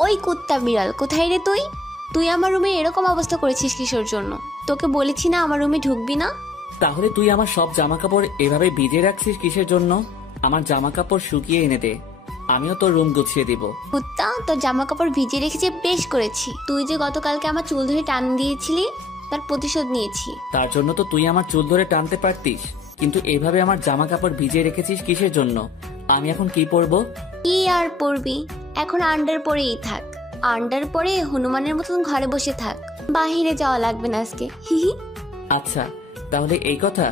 ওই কুত্তা বিড়াল, কোথায় রে তুই? তুই আমার রুমে এরকম অবস্থা করেছিস কিসের জন্য? তোকে বলেছি না আমার রুমে ঢুকবি না? তাহলে তুই আমার সব জামা কাপড় এভাবে ভিজিয়ে রাখছিস কিসের জন্য? আমার জামা কাপড় শুকিয়ে এনে দে, আমিও তোর রুম গুছিয়ে দিব। কুত্তা, তোর জামা কাপড় ভিজিয়ে রেখেছি বেশ করেছি। তুই যে গতকালকে আমার চুল ধরে টান দিয়েছিলি তার প্রতিশোধ নিয়েছি। তার জন্য তো তুই আমার চুল ধরে টানতে পারতিস, কিন্তু এভাবে আমার জামা কাপড় ভিজিয়ে রেখেছিস কিসের জন্য? আমি এখন কি পরবো? কি আর পরবি, এখন আন্ডার পরেই থাক। আন্ডার পরে হনুমানের মতন ঘরে বসে থাক, বাহিরে যাওয়া লাগবে না আজকে। হিহি। আচ্ছা তাহলে এই কথা,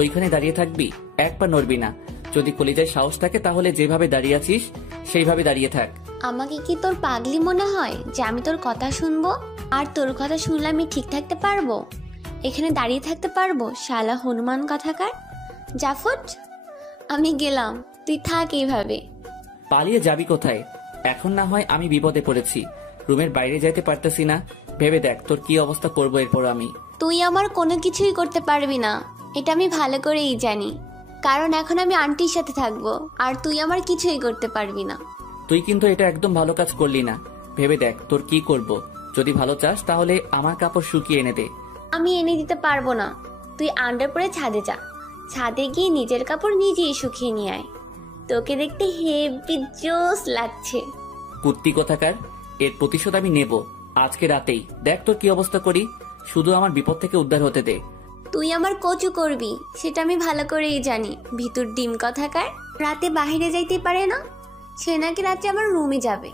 ওইখানে দাঁড়িয়ে থাকবি, এক পা নড়বি না। যদি কলিজায় সাহস থাকে তাহলে যেভাবে দাঁড়িয়ে আছিস সেইভাবে দাঁড়িয়ে থাক। আমাকে কি তোর পাগলি মনে হয় যে আমি তোর কথা শুনবো? আর তোর কথা শুনলে আমি ঠিক থাকতে পারবো? এখানে দাঁড়িয়ে থাকতে পারবো? শালা হনুমান কথাকার। জাফট, আমি গেলাম, তুই থাক এইভাবে। পালিয়ে যাবি কোথায়? এখন না হয় আমি বিপদে পড়েছি, রুমের বাইরে যাইতে পারতেছি না, ভেবে দেখ তোর কি অবস্থা করবো এরপর আমি। তুই আমার কোনো কিছুই করতে পারবি না, এটা আমি ভালো করেই জানি, কারণ এখন আমি আন্টির সাথে থাকবো, আর তুই আমার কিছুই করতে পারবি না। তুই কিন্তু এটা একদম ভালো কাজ করলি না, ভেবে দেখ তোর কি করব। যদি ভালো চাস তাহলে আমার কাপড় শুকিয়ে এনে দে। আমি এনে দিতে পারবো না, তুই আন্ডার পরে ছাদে যা, ছাদে গিয়ে নিজের কাপড় নিজেই শুকিয়ে নিয়ে আয়। তোকে দেখতে হেভি জোস লাগছে। কুত্তি কোথাকার, এর প্রতিশোধ আমি নেব আজকে রাতেই। দেখ তোর কি অবস্থা করি, শুধু আমার বিপদ থেকে উদ্ধার হতে দে। তুই আমার কচু করবি সেটা আমি ভালো করেই জানি। ভিতর ডিম কথাকার, রাতে বাহিরে যাইতে পারে না, সে নাকি রাতে আমার রুমে যাবে,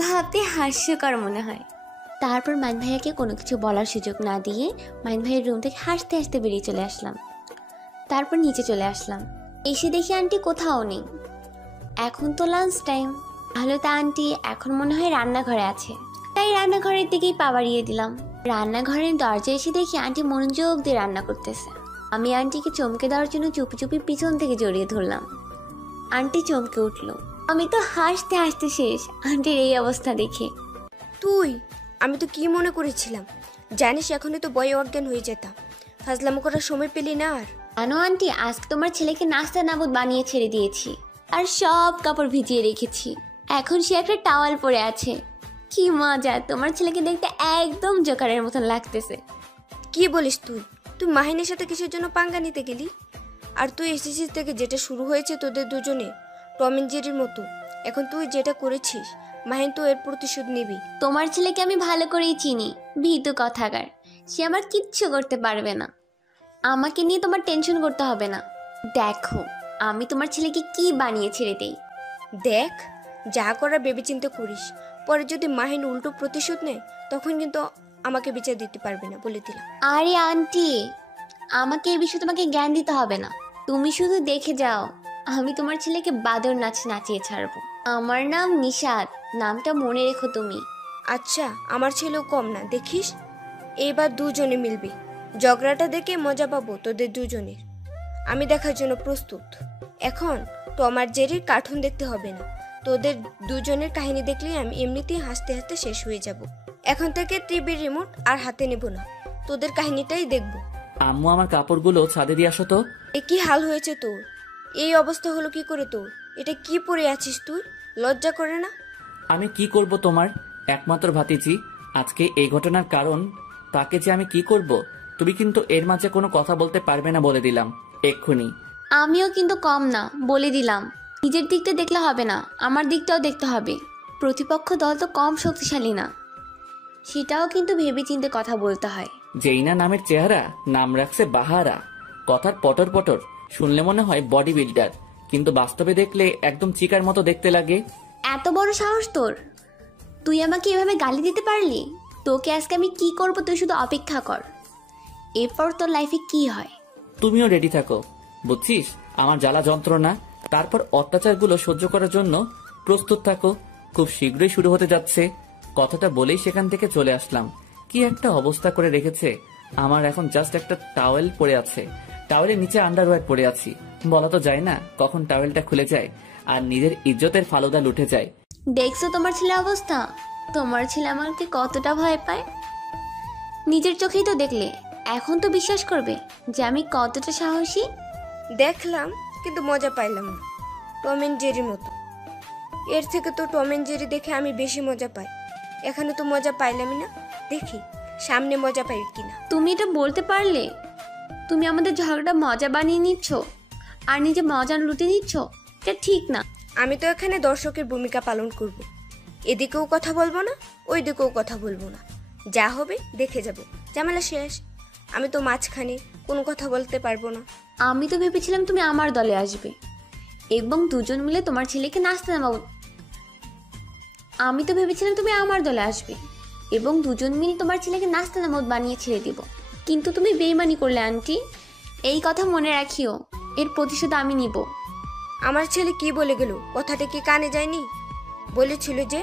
ভাবতে হাস্যকর মনে হয়। তারপর মাইন ভাইয়াকে কোনো কিছু বলার সুযোগ না দিয়ে মাইন ভাইয়ের রুম থেকে হাসতে হাসতে বেরিয়ে চলে আসলাম। তারপর নিচে চলে আসলাম, এসে দেখি আন্টি কোথাও নেই। এখন তো লাঞ্চ টাইম, ভালো তা আন্টি এখন মনে হয় রান্নাঘরে আছে, তাই রান্নাঘরের দিকেই পা বাড়িয়ে দিলাম। রান্নাঘরের দরজায় এসে দেখি আন্টি মনোযোগ দিয়ে রান্না করতেছে। আমি আন্টিকে চমকে দেওয়ার জন্য চুপি চুপি পিছন থেকে জড়িয়ে ধরলাম। আন্টি চমকে উঠলো, আমি তো হাসতে হাসতে শেষ আন্টির এই অবস্থা দেখে। তুই, আমি তো কি মনে করেছিলাম, জানিস এখনই তো বয়ে অজ্ঞান হয়ে যেতাম, ফাজলামো করার সময় পেলি না আর। জানো আন্টি, আজকে তোমার ছেলেকে নাস্তা নাবুদ বানিয়ে ছেড়ে দিয়েছি, আর সব কাপড় ভিজিয়ে রেখেছি, এখন সে একটা টাওয়াল পরে আছে। কি মজা, তোমার ছেলেকে দেখতে একদম জোকারের মতন লাগতেছে। কি বলিস তুই? তুই মাহিনের সাথে কিসের জন্য পাঙ্গা নিতে গেলি? আর তুই এসেছিস থেকে যেটা শুরু হয়েছে তোদের দুজনে টম এন্ড জেরির মতো, এখন তুই যেটা করেছিস মাহিন তো এর প্রতিশোধ নিবি। তোমার ছেলেকে আমি ভালো করেই চিনি, ভীতু কথাকার, সে আমার কিচ্ছু করতে পারবে না। আমাকে নিয়ে তোমার টেনশন করতে হবে না। দেখো আমি তোমার ছেলেকে কি বানিয়ে ছেড়ে দেই। দেখ, যা করার ভেবেচিন্তে করিস, পরে যদি মাহিন উল্টো প্রতিশোধ নেয় তখন কিন্তু আমাকে বিচার দিতে পারবে না, বলে দিলাম। আরে আন্টি, আমাকে এই বিষয়ে তোমাকে জ্ঞান দিতে হবে না, তুমি শুধু দেখে যাও, আমি তোমার ছেলেকে বাদর নাচ নাচিয়ে ছাড়বো। আমার নাম নিশাদ, নামটা মনে রেখো তুমি। আচ্ছা, আমার ছেলেও কম না, দেখিস এইবার দুজনে মিলবি, ঝগড়াটা দেখে মজা পাবো তোদের দুজনের। আমি দেখার জন্য প্রস্তুত। এখন টম আর জেরির কার্টুন দেখতে হবে না, তোদের দুজনের কাহিনী দেখলেই আমি এমনিতেই হাসতে হাসতে শেষ হয়ে যাব। এখন থেকে টিভির রিমোট আর হাতে নেব না, তোদের কাহিনীটাই দেখব। আম্মু আমার কাপড়গুলো ছাদে দিয়ে আসো তো। এ কি হাল হয়েছে তোর? এই অবস্থা হলো কি করে তোর? এটা কি পরে আছিস তুই? লজ্জা করে না? আমি কি করব তোমার একমাত্র ভাতিজি, আজকে এই ঘটনার কারণ, তাকে যে আমি কি করব? তুমি কিন্তু এর মাঝে কোনো কথা বলতে পারবে না, বলে দিলাম এক্ষুনি। আমিও কিন্তু কম না, বলে দিলাম। নিজের দিকটা দেখলে হবে না, আমার দিকটাও দেখতে হবে। প্রতিপক্ষ দল তো কম শক্তিশালী না, সেটাও কিন্তু ভেবে চিন্তে কথা বলতে হয়। যেই না নামের চেহারা, নাম রাখছে বাহারা, কথার পটর পটর, শুনলে মনে হয় বডি বিল্ডার, কিন্তু বাস্তবে দেখলে একদম চিকার মতো দেখতে লাগে। এত বড় সাহস তোর, তুই আমাকে এভাবে গালি দিতে পারলি? তোকে আজকে আমি কি করব তুই শুধু অপেক্ষা কর, এরপর তোর লাইফে কি হয়। তুমিও রেডি থাকো, বুঝছিস আমার জ্বালা যন্ত্রণা, তারপর অত্যাচারগুলো সহ্য করার জন্য প্রস্তুত থাকো। খুব শীঘ্রই শুরু হতে যাচ্ছে। কথাটা বলেই সেখান থেকে চলে আসলাম। কি একটা অবস্থা করে রেখেছে আমার, এখন জাস্ট একটা টাওয়েল পরে আছে, টাওয়েলের নিচে আন্ডারওয়্যার পরে আছি। বলা তো যায় না কখন টাওয়েলটা খুলে যায় আর নিজের ইজ্জতের ফালুদা লুটে যায়। দেখছো তোমার ছেলে অবস্থা, তোমার ছেলে আমাকে কতটা ভয় পায়, নিজের চোখেই তো দেখলে, এখন তো বিশ্বাস করবে যে আমি কতটা সাহসী। দেখলাম কিন্তু মজা পাইলাম না, টম এন্ড জেরির মতো। এর থেকে তো টম এন্ড জেরি দেখে আমি বেশি মজা পাই। এখানে তো মজা পাইলামই না, দেখি সামনে মজা পাই কিনা। তুমি এটা বলতে পারলে? তুমি আমাদের ঝগড়াটা মজা বানিয়ে নিচ্ছ আর নিজে মজা লুটে নিচ্ছ, এটা ঠিক না। আমি তো এখানে দর্শকের ভূমিকা পালন করব। এদিকেও কথা বলবো না, ওই দিকেও কথা বলবো না, যা হবে দেখে যাব। ঝামেলা শেষ। আমি তো মাঝখানে কোনো কথা বলতে পারবো না। আমি তো ভেবেছিলাম তুমি আমার দলে আসবে এবং দুজন মিলে তোমার ছেলেকে নাচতে নামাবো। আমি তো ভেবেছিলাম তুমি আমার দলে আসবে এবং দুজন মিলে তোমার ছেলেকে নাচতে নামাবো বানিয়ে ছেড়ে দিব, কিন্তু তুমি বেইমানি করলে আন্টি। এই কথা মনে রাখিও, এর প্রতিশোধ আমি নিব। আমার ছেলে কি বলে গেল? কথাটা কি কানে যায়নি? বলেছিল যে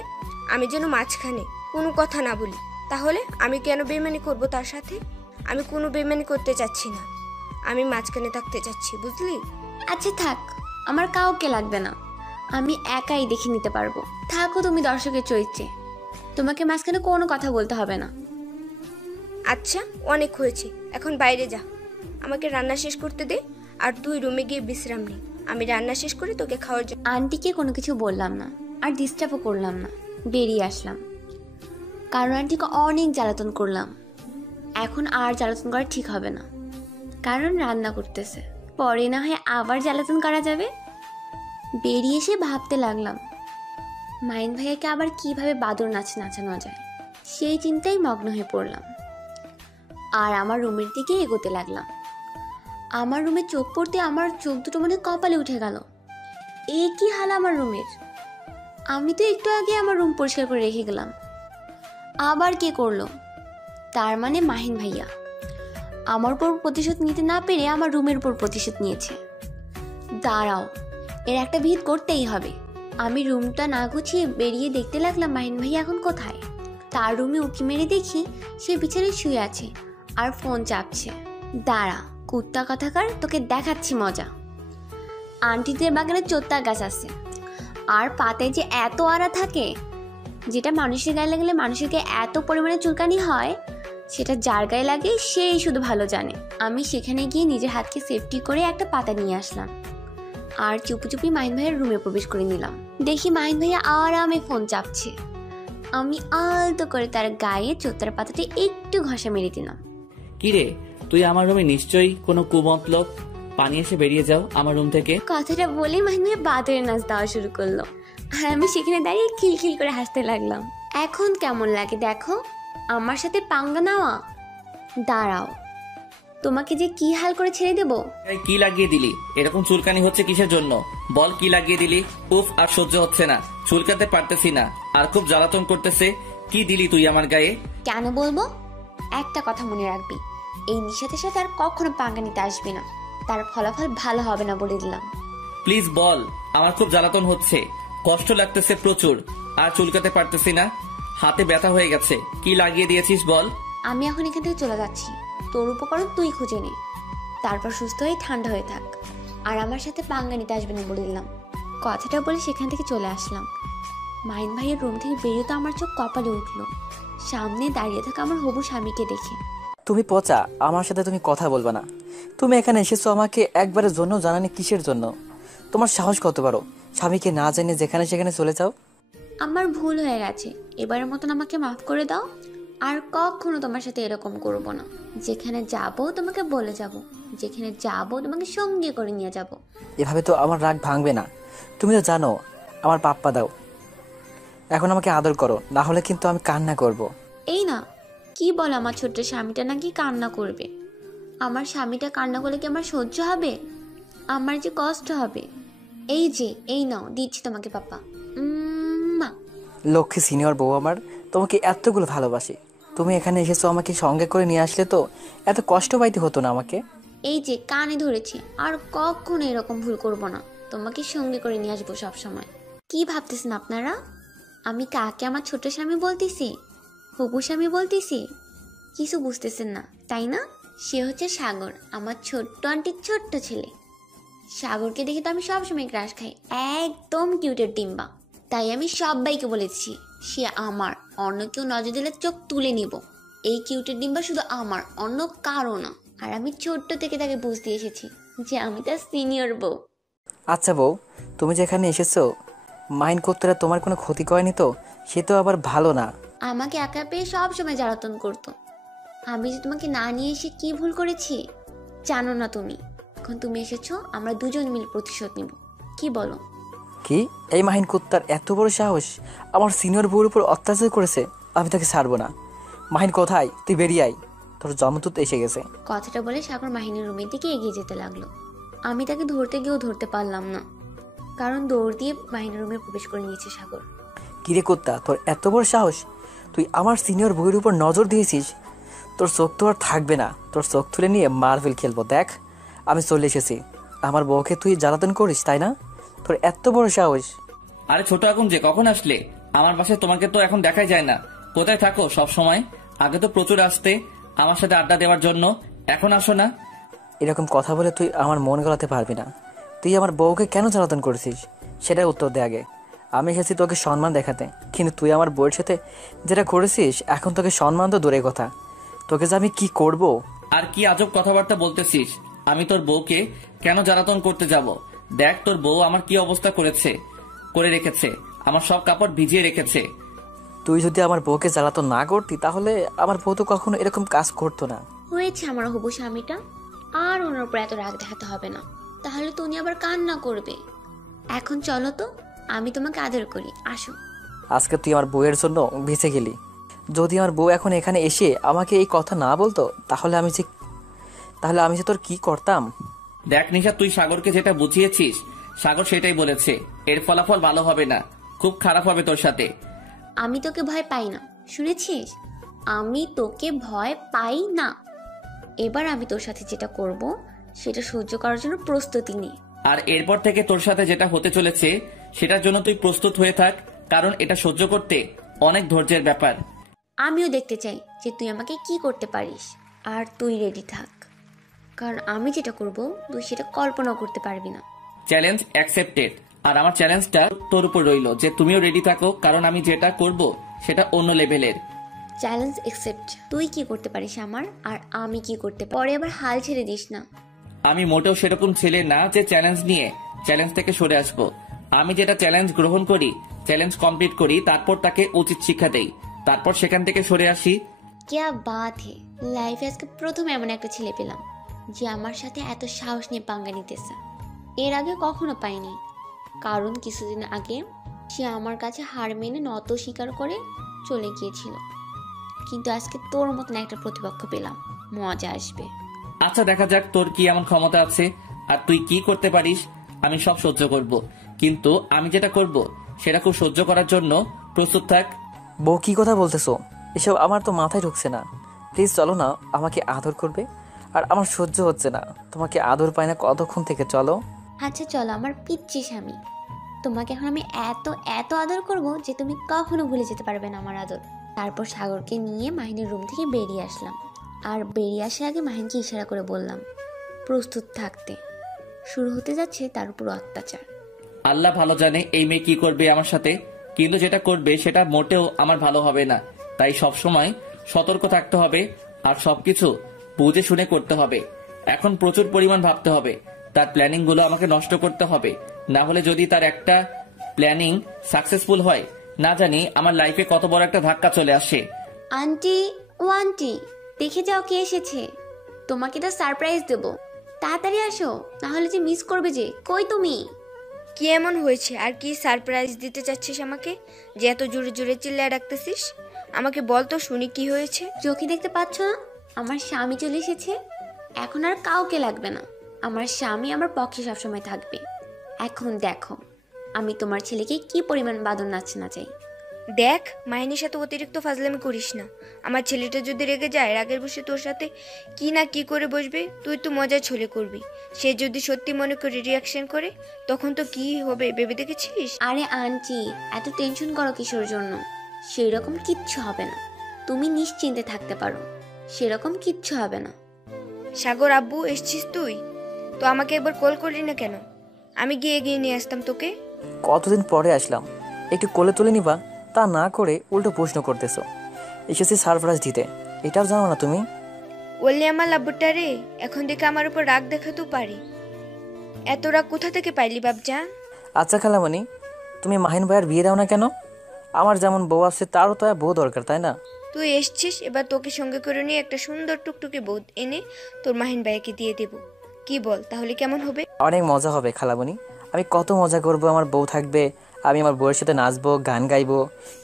আমি যেন মাঝখানে কোনো কথা না বলি। তাহলে আমি কেন বেইমানি করব তার সাথে? আমি কোনো বেইমানি করতে চাচ্ছি না, আমি মাঝখানে থাকতে চাচ্ছি, বুঝলি? আচ্ছা থাক, আমার কাউকে লাগবে না, আমি একাই দেখে নিতে পারবো। থাকো তুমি দর্শকের চরিত্রে, তোমাকে মাঝখানে কোনো কথা বলতে হবে না। আচ্ছা অনেক হয়েছে, এখন বাইরে যা, আমাকে রান্না শেষ করতে দে, আর তুই রুমে গিয়ে বিশ্রাম নে। আমি রান্না শেষ করে তোকে খাওয়ার জন্য। আন্টিকে কোনো কিছু বললাম না আর ডিস্টার্বও করলাম না, বেরিয়ে আসলাম। কারণ আন্টিকে অনেক জ্বালাতন করলাম, এখন আর জ্বালাতন করা ঠিক হবে না, কারণ রান্না করতেছে, পরে না হয় আবার জ্বালাতন করা যাবে। বেরিয়ে এসে ভাবতে লাগলাম মাইন ভাইয়াকে আবার কিভাবে বাদর নাচ নাচানো যায়, সেই চিন্তায় মগ্ন হয়ে পড়লাম আর আমার রুমের দিকে এগোতে লাগলাম। আমার রুমে চোখ পড়তে আমার চোখ দুটো মনে কপালে উঠে গেল। এ কি হাল আমার রুমের! আমি তো একটু আগে আমার রুম পরিষ্কার করে রেখে গেলাম, আবার কে করলো? তার মানে মাহিন ভাইয়া আমার উপর প্রতিশোধ নিতে না পেরে আমার রুমের উপর প্রতিশোধ নিয়েছে। দাঁড়াও, এর একটা ভিত করতেই হবে। আমি রুমটা না গুছিয়ে বেরিয়ে দেখতে লাগলাম মাহিন ভাইয়া এখন কোথায়। তার রুমে উঁকি মেরে দেখি সে বিছানায় শুয়ে আছে আর ফোন চাপছে। দাঁড়া কুত্তা কথাকার, তোকে দেখাচ্ছি মজা। আন্টিদের বাগানে চোত্তা গাছ আছে আর পাতায় যে এত আড়া থাকে, যেটা মানুষের গায়ে লাগলে মানুষের গায়ে এত পরিমাণে চুলকানি হয়, সেটা যার গায়ে লাগে সেই শুধু ভালো জানে। আমি সেখানে গিয়ে নিজের হাতকে সেফটি করে একটা পাতা নিয়ে আসলাম আর চুপি চুপি মাহিন ভাইয়ের রুমে প্রবেশ করে নিলাম। দেখি মাহিন ভাইয়া আরামে ফোন চাপছে। আমি আলতো করে তার গায়ে চোত্তার পাতাতে একটু ঘষা মেরে দিলাম। কিরে, তুই আমার রুমে নিশ্চয়ই কোনো কুমতলব, পানি এসে বেরিয়ে যাও আমার রুম থেকে। কথাটা বলে মাহিন ভাইয়া বাদরের নাচ দেওয়া শুরু করলো আর আমি সেখানে দাঁড়িয়ে খিলখিল করে হাসতে লাগলাম। এখন কেমন লাগে দেখো আমার সাথে পাঙ্গা নেওয়া? দাঁড়াও, তোমাকে যে কি হাল করে ছেড়ে দেবো। এই কি লাগিয়ে দিলি? এরকম চুলকানি হচ্ছে কিসের জন্য বল? কি লাগিয়ে দিলি? উফ, আর সহ্য হচ্ছে না, চুলকাতে পারতেছি না, আর খুব জ্বালাতন করতেছে। কি দিলি তুই আমার গায়ে? কেন বলবো? একটা কথা মনে রাখবি, এই নিশাতের সাথে আর কখনো পাঙ্গা নিতে আসবি না, তার ফলাফল ভালো হবে না বলে দিলাম। প্লিজ বল, আমার খুব জ্বালাতন হচ্ছে, কষ্ট লাগতেছে প্রচুর, আর চুলকাতে পারতেছি না, হাতে ব্যথা হয়ে গেছে। কি লাগিয়ে দিয়েছিস বল? আমি এখন এখান থেকে চলে যাচ্ছি, তোর উপকরণ তুই খুঁজে নে, তারপর সুস্থ হয়ে ঠান্ডা হয়ে থাক, আর আমার সাথে পাঙ্গা নিতে আসবে না বলে দিলাম। কথাটা বলে সেখান থেকে চলে আসলাম। মাইন ভাইয়ের রুম থেকে বেরিয়ে তো আমার চোখ কপালে উঠলো, সামনে দাঁড়িয়ে থাকা আমার হবু স্বামীকে দেখে। তুমি পচা, আমার সাথে তুমি কথা বলবে না। তুমি এখানে এসেছো আমাকে একবারের জন্য জানানি কিসের জন্য? তোমার সাহস কত বড়, স্বামীকে না জেনে যেখানে সেখানে চলে যাও। আমার ভুল হয়ে গেছে, এবারের মতন আমাকে মাফ করে দাও, আর কখনো তোমার সাথে এরকম করব না। যেখানে যাব তোমাকে বলে যাব, যেখানে যাব তোমাকে সঙ্গে করে নিয়ে যাব। এভাবে তো আমার রাগ ভাঙবে না, তুমি তো জানো আমার পাপ্পা দাও। এখন আমাকে আদর করো, না হলে কিন্তু আমি কান্না করব। এই না, কি বল, আমার ছোট্ট স্বামীটা নাকি কান্না করবে? আমার স্বামীটা কান্না করলে কি আমার সহ্য হবে? আমার যে কষ্ট হবে। এই যে, এই নাও দিচ্ছি তোমাকে পাপা। মা, লক্ষ্মী সিনিয়র বউ আমার, তোমাকে এতগুলো ভালোবাসি। তুমি এখানে এসেছো আমাকে সঙ্গে করে নিয়ে আসলে তো এত কষ্ট পাইতে হতো না আমাকে। এই যে কানে ধরেছি, আর কখনো এরকম ভুল করব না, তোমাকে সঙ্গে করে নিয়ে আসবো সব সময়। কি ভাবতেছেন আপনারা, আমি কাকে আমার ছোট স্বামী বলতেছি, হবু স্বামী বলতেছি? কিছু বুঝতেছেন না তাই না? সে হচ্ছে সাগর, আমার ছোট্ট আন্টির ছোট্ট ছেলে। সাগরকে দেখে তো আমি সবসময় ক্রাশ খাই, একদম কিউটের ডিম্বা। তাই আমি সবাইকে বলেছি সে আমার, অন্য কেউ নজর দিলে চোখ তুলে নিব। এই কিউটের ডিম্বা শুধু আমার, অন্য কারো না। আর আমি ছোট্ট থেকে তাকে বুঝতে এসেছি যে আমি তার সিনিয়র বউ। আচ্ছা বউ, তুমি যেখানে এসেছো মাইন্ড করতে তোমার কোনো ক্ষতি করেনি তো? সে তো আবার ভালো না। আমাকে একা পেয়ে সব সময় জ্বালাতন করতো। আমি যে তোমাকে না নিয়ে এসে কি ভুল করেছি জানো না তুমি। এখন তুমি এসেছো, আমরা দুজন মিলে প্রতিশোধ নিব। কি বলো? কি এই মাহিন কুত্তার এত বড় সাহস আমার সিনিয়র বউর উপর অত্যাচার করেছে? আমি তাকে ছাড়বো না। মাহিন কোথায়? তুই বেরিয়ে আয়, তোর জমতুত এসে গেছে। কথাটা বলে সাগর মাহিনীর রুমের দিকে এগিয়ে যেতে লাগলো। আমি তাকে ধরতে গিয়েও ধরতে পারলাম না, কারণ দৌড় দিয়ে মাহিনীর রুমে প্রবেশ করে নিয়েছে সাগর। কিরে কুত্তা, তোর এত বড় সাহস? তুই আমার সিনিয়র বউয়ের উপর নজর দিয়েছিস? তোর চোখ তো আর থাকবে না, তোর চোখ তুলে নিয়ে মার্বেল খেলবো। দেখ আমি চলে এসেছি। আমার বউকে তুই জ্বালাতন করিস তাই না? তোর এত বড় সাহস? আরে ছোট আগুন যে, কখন আসলে? আমার বাসায় তোমাকে তো এখন দেখাই যায় না। কোথায় থাকো সব সময়? আগে তো প্রচুর আসতে আমার সাথে আড্ডা দেওয়ার জন্য, এখন আসো না। এরকম কথা বলে তুই আমার মন গলাতে পারবি না। তুই আমার বউকে কেন জ্বালাতন করেছিস সেটাই উত্তর দে আগে। আমি এসেছি তোকে সম্মান দেখাতে, কিন্তু তুই আমার বউয়ের সাথে যেটা করেছিস, এখন তোকে সম্মান তো দূরের কথা, তোকে যে আমি কি করব। আর কি আজব কথাবার্তা বলতেছিস? আমি তোর বউকে কেন জ্বালাতন করতে যাব? দেখ তোর বউ আমার কি অবস্থা করে রেখেছে, আমার সব কাপড় ভিজিয়ে রেখেছে। তুই যদি আমার বউকে জ্বালাতন না করতি তাহলে আমার বউ তো কখনো এরকম কাজ করতো না। হয়েছে আমার হবু স্বামীটা, আর ওনার উপর এত রাগ দেখাতে হবে না, তাহলে তো উনি আবার কান্না করবে। এখন চলো তো, আমি তোমাকে আদর করি, আসো। আজকে তুই আমার বউয়ের জন্য বেঁচে গেলি। যদি আমার বউ এখন এখানে এসে আমাকে এই কথা না বলতো তাহলে আমি যে তোর কি করতাম। দেখ নিশা, তুই সাগরকে যেটা বুঝিয়েছিস, সাগর সেটাই বলেছে। এর ফলাফল ভালো হবে না, খুব খারাপ হবে তোর সাথে। আমি তোকে ভয় পাই না, শুনেছিস? আমি তোকে ভয় পাই না। এবার আমি তোর সাথে যেটা করব সেটা সহ্য করার জন্য প্রস্তুতি নে। আর এরপর থেকে তোর সাথে যেটা হতে চলেছে সেটার জন্য তুই প্রস্তুত হয়ে থাক, কারণ এটা সহ্য করতে অনেক ধৈর্যের ব্যাপার। আমিও দেখতে চাই যে তুই আমাকে কি করতে পারিস, আর তুই রেডি থাক, কারণ আমি যেটা করব তুই সেটা কল্পনাও করতে পারবি না। Challenge accepted. আর আমার চ্যালেঞ্জটা তোর উপর রইল যে তুমিও রেডি থাকো, কারণ আমি যেটা করব সেটা অন্য লেভেলের। Challenge accept. তুই কি করতে পারিস আমার, আর আমি কি করতে পারি, পরে আবার হাল ছেড়ে দিস না। আমি মোটেও সেরকম ছেলে না যে চ্যালেঞ্জ নিয়ে চ্যালেঞ্জ থেকে সরে আসবো। আমি যেটা চ্যালেঞ্জ গ্রহণ করি, চ্যালেঞ্জ কমপ্লিট করি, তারপর তাকে উচিত শিক্ষা দেই, তারপর সেখান থেকে সরে আসি। क्या बात है, লাইফে আজকে প্রথম এমন একটা ছেলে পেলাম যে আমার সাথে এত সাহস নিয়ে পাঙ্গা নিতেছে। এর আগে কখনো পাইনি, কারণ কিছুদিন আগে সে আমার কাছে হার মেনে নত স্বীকার করে চলে গিয়েছিল। কিন্তু আজকে তোর মতন একটা প্রতিপক্ষ পেলাম, মজা আসবে। আচ্ছা দেখা যাক তোর কি এমন ক্ষমতা আছে আর তুই কি করতে পারিস। আমি সব সহ্য করব, কিন্তু আমি যেটা করব সেটা খুব সহ্য করার জন্য প্রস্তুত থাক। বউ কি কথা বলতেছো? এসব আমার তো মাথায় ঢুকছে না। প্লিজ চলো না, আমাকে আদর করবে। আর আমার সহ্য হচ্ছে না, তোমাকে আদর পাই না কতক্ষণ থেকে। চলো। আচ্ছা চলো আমার পিচ্ছি স্বামী, তোমাকে এখন আমি এত এত আদর করব যে তুমি কখনো ভুলে যেতে পারবে না আমার আদর। তারপর সাগরকে নিয়ে মাহিনের রুম থেকে বেরিয়ে আসলাম, আর বেরিয়ে আসার আগে মাহিনকে ইশারা করে বললাম প্রস্তুত থাকতে, শুরু হতে যাচ্ছে তার উপর অত্যাচার। আল্লাহ ভালো জানে এই মেয়ে কি করবে আমার সাথে, কিন্তু যেটা করবে সেটা মোটেও আমার ভালো হবে না। তাই সবসময় সতর্ক থাকতে হবে আর সবকিছু বুঝে শুনে করতে হবে। এখন প্রচুর পরিমাণ ভাবতে হবে, তার প্ল্যানিং গুলো আমাকে নষ্ট করতে হবে। না হলে যদি তার একটা প্ল্যানিং সাকসেসফুল হয়, না জানি আমার লাইফে কত বড় একটা ধাক্কা চলে আসে। আন্টি, ও আন্টি, দেখে যাও কে এসেছে, তোমাকে তো সারপ্রাইজ দেব, তাড়াতাড়ি আসো, নাহলে যে মিস করবে যে। কই তুমি? কি এমন হয়েছে আর কি সারপ্রাইজ দিতে চাচ্ছিস আমাকে, যে এত জোরে জোরে চিল্লায় ডাকতেছিস? আমাকে বল তো শুনি কি হয়েছে। চোখে দেখতে পাচ্ছ না, আমার স্বামী চলে এসেছে। এখন আর কাউকে লাগবে না, আমার স্বামী আমার পক্ষে সবসময় থাকবে। এখন দেখো আমি তোমার ছেলেকে কি পরিমাণ বাদর নাচতে না চাই। দেখ, মাহিনীর সাথে অতিরিক্ত ফাজলামি করিস না। আমার ছেলেটা যদি রেগে যায়, রাগের বসে তোর সাথে কি না কি করে বসবে, তুই তো মজার ছলে করবি। সে যদি সত্যি মনে করে রিয়াকশন করে, তখন তো কি হবে ভেবে দেখেছিস? আরে আন্টি, এত টেনশন করো কিসের জন্য? সেরকম কিচ্ছু হবে না, তুমি নিশ্চিন্তে থাকতে পারো, সেরকম কিচ্ছু হবে না। সাগর আব্বু এসছিস তুই? তো আমাকে একবার কল করলি না কেন? আমি গিয়ে এগিয়ে নিয়ে আসতাম তোকে। কতদিন পরে আসলাম, একটু কোলে তুলে নিবা, তা না করে উল্টো প্রশ্ন করতেছো। এসেছি সারপ্রাইজ দিতে, এটাও জানো না তুমি? বললি আমার লাব্বুটা রে, এখন দেখে আমার উপর রাগ দেখাতেও পারে। এত রাগ কোথা থেকে পাইলি বাপজান? আচ্ছা খালামণি, তুমি মাহিন ভাইয়ের বিয়ে দাও না কেন? আমার যেমন বউ আছে তারও তো বউ দরকার, তাই না? তুই এসছিস, এবার তোকে সঙ্গে করে নিয়ে একটা সুন্দর টুকটুকে বউ এনে তোর মাহিন ভাইকে দিয়ে দেব। কি বল, তাহলে কেমন হবে? অনেক মজা হবে খালামণি। আমি কত মজা করব, আমার বউ থাকবে, আমি আমার বউয়ের সাথে নাচবো, গান গাইবো।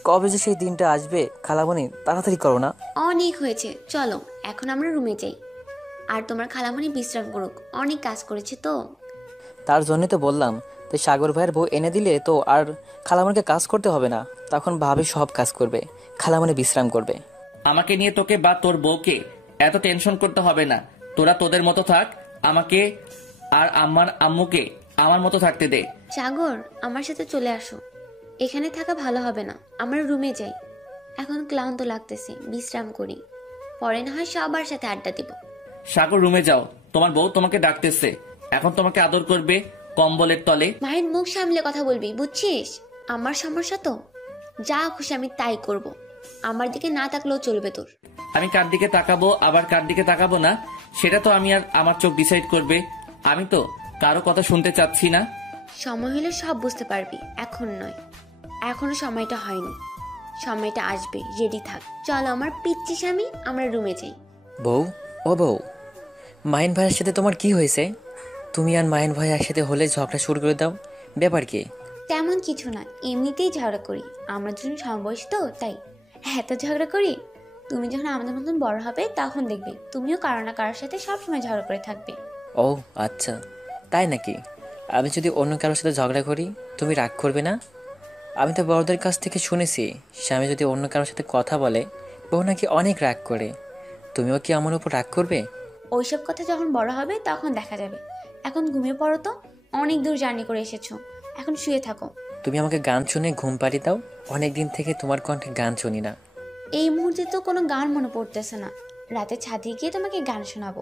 কবে যে সেই দিনটা আসবে খালামণি, তাড়াতাড়ি করো না। অনেক হয়েছে, চলো এখন আমরা রুমে যাই। আর তোমার খালামণি বিশ্রাম করুক, অনেক কাজ করেছে তো। তার জন্যই তো বললাম, তুই সাগর ভাইয়ের বউ এনে দিলে তো আর খালামণিকে কাজ করতে হবে না। তখন ভাবি সব কাজ করবে, খালামণি বিশ্রাম করবে। আমাকে নিয়ে তোকে বা তোর বউকে এত টেনশন করতে হবে না। তোরা তোদের মতো থাক, আমাকে আর আমার আম্মুকে আমার মতো থাকতে দে। সাগর, আমার সাথে চলে আসো। এখানে থাকা ভালো হবে না, আমরা রুমে যাই। এখন ক্লান্ত লাগতেছে, বিশ্রাম করি, পরে না হয় সবার সাথে আড্ডা দিব। সাগর, রুমে যাও, তোমার বউ তোমাকে ডাকতেছে। এখন তোমাকে আদর করবে কম্বলের তলে। মায়ের মুখ সামলে কথা বলবি, বুঝছিস? আমার সমস্যা তো, যা খুশি আমি তাই করব। আমার দিকে না তাকলেও চলবে তোর। আমি কার দিকে তাকাবো আবার কার দিকে তাকাবো না সেটা তো আমি আর আমার চোখ ডিসাইড করবে। আমি তো কারো কথা শুনতে চাচ্ছি না। সময় হলে সব বুঝতে পারবি, এখন নয়। এখনো সময়টা হয়নি, সময়টা আসবে, রেডি থাক। চলো আমার পিচ্চি স্বামী, আমরা রুমে যাই। বউ, ও বউ, মাহিন ভাইয়ের সাথে তোমার কি হয়েছে? তুমি আর মাহিন ভাই একসাথে হলে ঝগড়া শুরু করে দাও, ব্যাপার কি? তেমন কিছু না, এমনিতেই ঝগড়া করি, আমরা দুজন সমবয়সী তো তাই। এত ঝগড়া করি। তুমি যখন আমাদের মতন বড় হবে তখন দেখবে তুমিও কারো না কারোর সাথে সবসময় ঝগড়া করে থাকবে। ও আচ্ছা, তাই নাকি? আমি যদি অন্য কারোর সাথে ঝগড়া করি তুমি রাগ করবে না? আমি তো বড়দের কাছ থেকে শুনেছি, স্বামী যদি অন্য কারোর সাথে কথা বলে বউ নাকি অনেক রাগ করে। তুমিও কি আমার উপর রাগ করবে? ওইসব কথা যখন বড় হবে তখন দেখা যাবে। এখন ঘুমিয়ে পড়ো তো, অনেক দূর জার্নি করে এসেছো, এখন শুয়ে থাকো। তুমি আমাকে গান শুনে ঘুম পাড়িয়ে দাও, অনেক দিন থেকে তোমার কণ্ঠে গান শুনি না। এই মুহূর্তে তো কোনো গান মনে পড়তেছে না, রাতে ছাদে গিয়ে তোমাকে গান শোনাবো।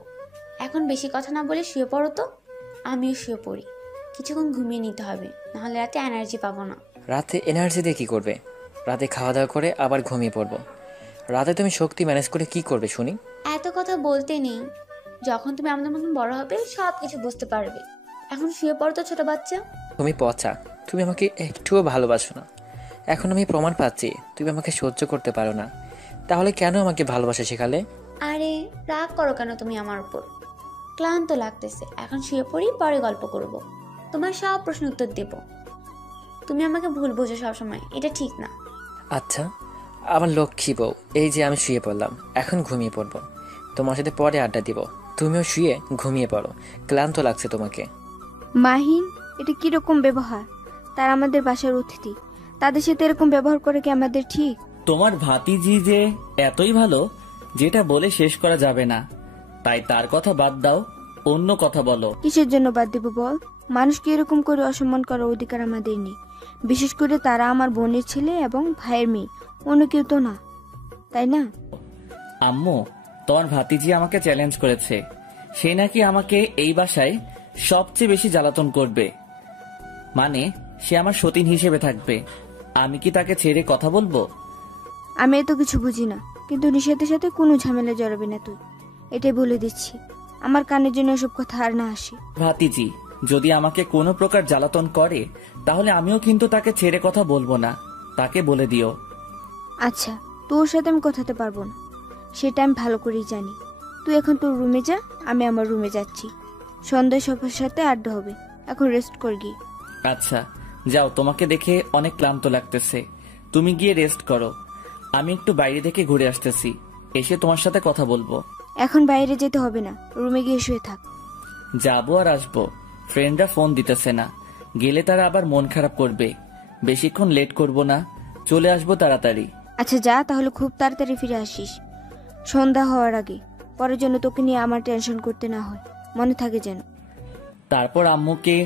এখন বেশি কথা না বলে শুয়ে পড়ো তো। আমিও শুয়ে পড়ি, কিছুক্ষণ ঘুমিয়ে নিতে হবে, নাহলে রাতে এনার্জি পাবো না। রাতে এনার্জি দিয়ে কী করবে? রাতে খাওয়া দাওয়া করে আবার ঘুমিয়ে পড়বো। রাতে তুমি শক্তি ম্যানেজ করে কি করবে শুনি? এত কথা বলতে নেই, যখন তুমি আমাদের মতন বড় হবে সব কিছু বুঝতে পারবে। এখন শুয়ে পড়ো তো ছোট বাচ্চা। তুমি পচা, তুমি আমাকে একটুও ভালোবাসো না। এখন আমি প্রমাণ পাচ্ছি তুমি আমাকে সহ্য করতে পারো না। তাহলে কেন আমাকে ভালোবাসা শেখালে? আরে রাগ করো কেন তুমি আমার উপর? ক্লান্ত লাগতেছে, এখন শুয়ে পড়ি, পরে গল্প করব। তোমার সব প্রশ্ন উত্তর দেব। তুমি আমাকে ভুল বোঝো সবসময়, এটা ঠিক না। আচ্ছা, আমার লক্ষ্মী বউ, এই যে আমি শুয়ে পড়লাম, এখন ঘুমিয়ে পড়বো। তোমার সাথে পরে আড্ডা দিব। তুমিও শুয়ে ঘুমিয়ে পড়ো, ক্লান্ত লাগছে তোমাকে। মাহিন, এটা কিরকম ব্যবহার? তারা আমাদের বাসার অতিথি, তাদের সাথে এরকম ব্যবহার করে কি আমাদের ঠিক? তোমার ভাতিজি যে এতই ভালো যেটা বলে শেষ করা যাবে না, তাই তার কথা বাদ দাও, অন্য কথা বলো। কিসের জন্য বাদ দিব বল? মানুষকে এরকম করে অসম্মান করার অধিকার আমাদের নেই। বিশেষ করে তারা আমার বোনের ছেলে এবং ভাইয়ের মেয়ে, অন্য কেউ তো না, তাই না? আম্মু, তোমার ভাতিজি আমাকে চ্যালেঞ্জ করেছে, সে নাকি আমাকে এই বাসায় সবচেয়ে বেশি জ্বালাতন করবে। মানে সে আমার সতীন হিসেবে থাকবে। আমি কি তাকে ছেড়ে কথা বলবো? আমি এত কিছু বুঝি না, কিন্তু নিষেধের সাথে কোনো ঝামেলা জড়াবি না তুই, এটাই বলে দিচ্ছি। আমার কানের জন্য এসব কথা আর না আসে। ভাতিজি যদি আমাকে কোনো প্রকার জ্বালাতন করে তাহলে আমিও কিন্তু তাকে ছেড়ে কথা বলবো না, তাকে বলে দিও। আচ্ছা, তোর সাথে আমি কথাতে পারবো না, সেটা আমি ভালো করেই জানি। তুই এখন তোর রুমে যা, আমি আমার রুমে যাচ্ছি। সন্ধ্যায় সবার সাথে আড্ডা হবে, এখন রেস্ট কর গিয়ে। আচ্ছা যাও, তোমাকে দেখে অনেক ক্লান্ত লাগতেছে, তুমি গিয়ে রেস্ট করো। আমি একটু বাইরে থেকে ঘুরে আসতেছি, এসে তোমার সাথে কথা বলবো। এখন বাইরে যেতে হবে না, রুমে গিয়ে শুয়ে থাক। যাবো আর আসবো, ফ্রেন্ডরা ফোন দিতেছে না, গেলে তারা আবার মন খারাপ করবে। বেশিক্ষণ লেট করব না, চলে আসবো তাড়াতাড়ি। আচ্ছা যা, তাহলে খুব তাড়াতাড়ি ফিরে আসিস, সন্ধ্যা হওয়ার আগে, পরের জন্য তোকে নিয়ে আমার টেনশন করতে না হয়, মনে থাকে যেন। তারপর আম্মুকে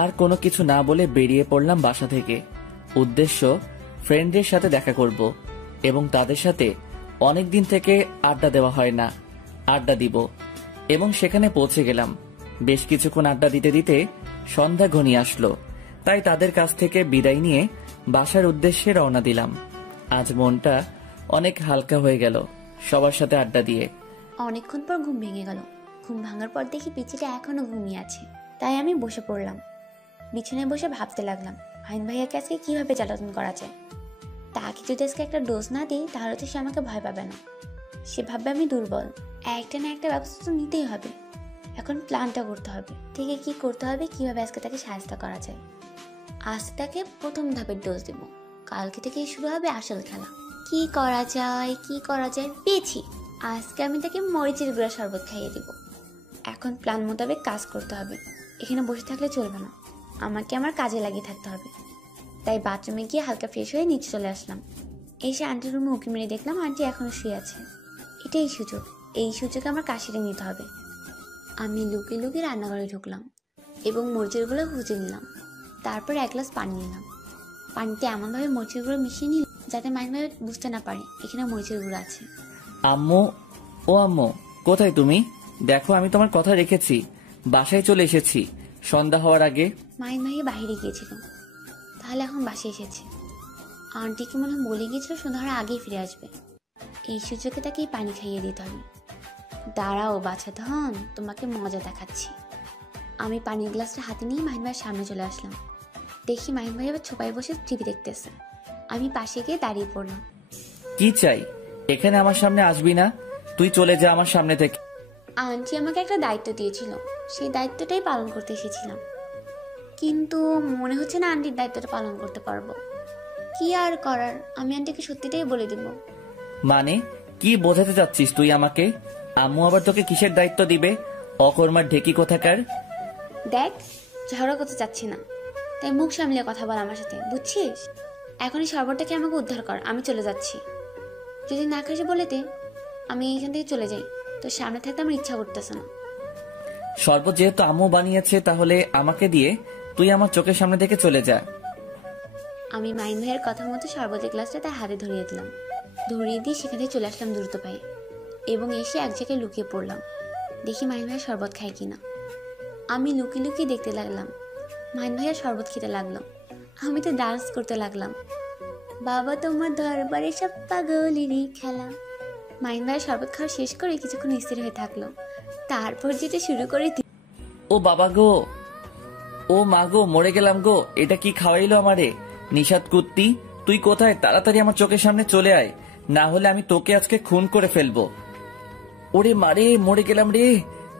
আর কোনো কিছু না বলে বেরিয়ে পড়লাম বাসা থেকে। উদ্দেশ্য ফ্রেন্ডদের সাথে দেখা করব এবং তাদের সাথে অনেক দিন থেকে আড্ডা দেওয়া হয় না, আড্ডা দিব। এবং সেখানে পৌঁছে গেলাম। বেশ কিছুক্ষণ আড্ডা দিতে দিতে সন্ধ্যা ঘনিয়ে আসলো, তাই তাদের কাছ থেকে বিদায় নিয়ে বাসার উদ্দেশ্যে রওনা দিলাম। আজ মনটা অনেক হালকা হয়ে গেল সবার সাথে আড্ডা দিয়ে। অনেকক্ষণ পর ঘুম ভেঙে গেল। ঘুম ভাঙার পর দেখি পিচিটা এখনো ঘুমিয়ে আছে, তাই আমি বসে পড়লাম। বিছানায় বসে ভাবতে লাগলাম মাহিন ভাইয়াকে আজকে কিভাবে জ্বালাতন করা যায়। তাকে যদি আজকে একটা ডোজ না দিই তাহলে তো সে আমাকে ভয় পাবে না, সে ভাববে আমি দুর্বল। একটা না একটা ব্যবস্থা তো নিতেই হবে। এখন প্ল্যানটা করতে হবে, থেকে কি করতে হবে, কিভাবে আজকে তাকে সাহায্য করা যায়। আজ তাকে প্রথম ধাপের ডোজ দেব, কালকে থেকে শুরু হবে আসল খেলা। কি করা যায় কি করা যায় পেয়েছি, আজকে আমি তাকে মরিচের গুঁড়া শরবত খাইয়ে দিব। এখন প্ল্যান মোতাবেক কাজ করতে হবে, এখানে বসে থাকলে চলবে না, আমাকে আমার কাজে লাগিয়ে থাকতে হবে। তাই বাথরুমে গিয়ে হালকা ফ্রেশ হয়ে নিচে চলে আসলাম। এসে আন্টির রুমে উঁকি মেরে দেখলাম আন্টি এখনো শুয়ে আছে। এটাই সুযোগ, এই সুযোগে আমার কাশিটা নিতে হবে। আমি লুকিয়ে লুকিয়ে রান্নাঘরে ঢুকলাম এবং মরিচেরগুলো খুঁজে নিলাম। তারপর এক গ্লাস পানি নিলাম, পানিতে এমনভাবে মরিচের গুঁড়ো মিশিয়ে নিলাম যাতে মাইনভাবে বুঝতে না পারে এখানে মরিচের গুঁড়ো আছে। আম্মু, ও আম্মু, কোথায় তুমি? দেখো আমি তোমার কথা রেখেছি, বাসায় চলে এসেছি সন্ধ্যা হওয়ার আগে। মাইন ভাইয়া বাইরে গিয়েছিল, তাহলে এখন বাসায় এসেছে। আন্টিকে মনে হয় বলে গিয়েছিল সন্ধ্যা হওয়ার আগেই ফিরে আসবে। এই সুযোগে তাকে এই পানি খাইয়ে দিতে হবে। দাঁড়াও বাছা ধন, তোমাকে মজা দেখাচ্ছি। আমি পানির গ্লাসটা হাতে নিয়ে মাহিন ভাইয়ের সামনে চলে আসলাম। দেখি মাহিন ভাই আবার ছোপায় বসে টিভি দেখতেছে। আমি পাশে গিয়ে দাঁড়িয়ে পড়লাম। কি চাই? এখানে আমার সামনে আসবি না, তুই চলে যা আমার সামনে থেকে। আন্টি আমাকে একটা দায়িত্ব দিয়েছিল, সেই দায়িত্বটাই পালন করতে এসেছিলাম, কিন্তু মনে হচ্ছে না আন্টির দায়িত্বটা পালন করতে পারবো। কি আর করার, আমি আন্টিকে সত্যিটাই বলে দিব। মানে কি বোঝাতে চাচ্ছিস তুই আমাকে? আম্মু আবার তোকে কিসের দায়িত্ব দিবে? অকর্মার ঢেকি কোথাকার। দেখ, ঝগড়া করতে চাচ্ছি না, তাই মুখ সামলে কথা বল আমার সাথে, বুঝছিস? এখনই শরবতটাকে আমাকে উদ্ধার কর, আমি চলে যাচ্ছি। যদি না খাসি বলে দে, আমি এখান থেকে চলে যাই। তো সামনে থাকতে আমার ইচ্ছা করতেছে না। শরবত যেহেতু আম্মু বানিয়েছে তাহলে আমাকে দিয়ে তুই আমার চোখের সামনে থেকে চলে যা। আমি মাইন ভাইয়ের কথা মতো শরবতের গ্লাসটা তার হাতে ধরিয়ে দিলাম। ধরিয়ে দিয়ে সেখান থেকে চলে আসলাম দ্রুত পায়ে এবং এসে এক জায়গায় লুকিয়ে পড়লাম। দেখি মাইন ভাইয়া শরবত খায় কিনা। আমি লুকিয়ে লুকিয়ে দেখতে লাগলাম। মাইন ভাইয়া শরবত খেতে লাগলো, আমি তো ডান্স করতে লাগলাম। বাবা তোমার দরবারে সব পাগলেরই খেলা। মাইন ভাইয়া শরবত খাওয়া শেষ করে কিছুক্ষণ স্থির হয়ে থাকলো, তারপর যেটা শুরু করে ও বাবা গো, ও মা গো, মরে গেলাম গো, এটা কি খাওয়াইলো আমারে? নিশাত কুত্তি, তুই কোথায়? তাড়াতাড়ি আমার চোখের সামনে চলে আয়, না হলে আমি তোকে আজকে খুন করে ফেলবো। ওরে মারে, মরে গেলাম রে।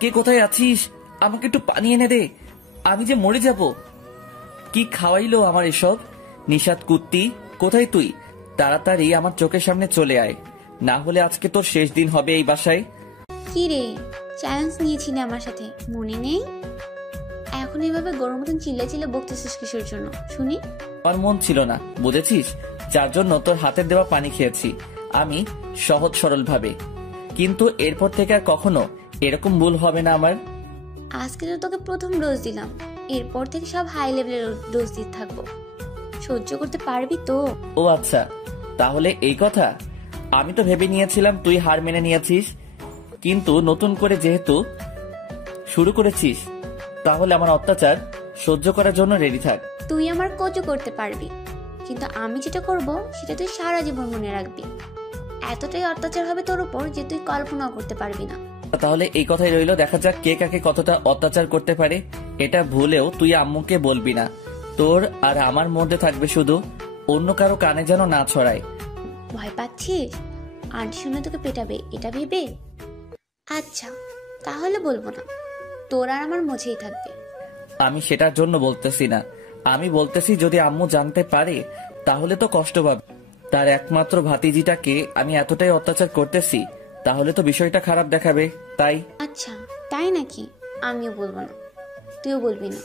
কে কোথায় আছিস? আমাকে একটু পানি এনে দে, আমি যে মরে যাব। কি খাওয়াইলো আমার এসব? নিশাত কুত্তি, কোথায় তুই? তাড়াতাড়ি আমার চোখের সামনে চলে আয়, না হলে আজকে তোর শেষ দিন হবে এই বাসায়। কি রে, চ্যালেঞ্জ নিয়েছিলে আমার সাথে, মনে নেই? এখন এইভাবে গরম মতন চিল্লা চিল্লা বকতেছিস কিসের জন্য শুনি? আমার মন ছিল না, বুঝেছিস, যার জন্য তোর হাতের দেওয়া পানি খেয়েছি আমি সহজ সরল ভাবে। কিন্তু এরপর থেকে আর কখনো এরকম ভুল হবে না আমার। আজকে তো তোকে প্রথম ডোজ দিলাম, এরপর থেকে সব হাই লেভেলের ডোজ দিতে থাকবো। সহ্য করতে পারবি তো? ও আচ্ছা, তাহলে এই কথা। আমি তো ভেবে নিয়েছিলাম তুই হার মেনে নিয়েছিস, কিন্তু নতুন করে যেহেতু শুরু করেছিস তাহলে আমার অত্যাচার সহ্য করার জন্য রেডি থাক। তুই আমার কচু করতে পারবি, কিন্তু আমি যেটা করব সেটা তুই সারা জীবন মনে রাখবি। এতটাই অত্যাচার হবে তোর উপর যে তুই কল্পনাও করতে পারবি না। তাহলে এই কথাই রইল, দেখা যাক কে কাকে কতটা অত্যাচার করতে পারে। এটা ভুলেও তুই আম্মুকে বলবি না, তোর আর আমার মধ্যে থাকবে শুধু, অন্য কারো কানে যেন না ছড়ায়। ভয় পাচ্ছিস আন্টি শুনে তোকে পেটাবে এটা ভেবে? আচ্ছা তাহলে বলবো না, তোর আর আমার মঝেই থাকবে। আমি সেটার জন্য বলতেছি না, আমি বলতেছি যদি আম্মু জানতে পারে তাহলে তো কষ্ট পাবে। তার একমাত্র ভাতিজিটাকে আমি এতটাই অত্যাচার করতেছি, তাহলে তো বিষয়টা খারাপ দেখাবে। তাই আচ্ছা তাই নাকি? আমিও বলবো না, তুইও বলবি না।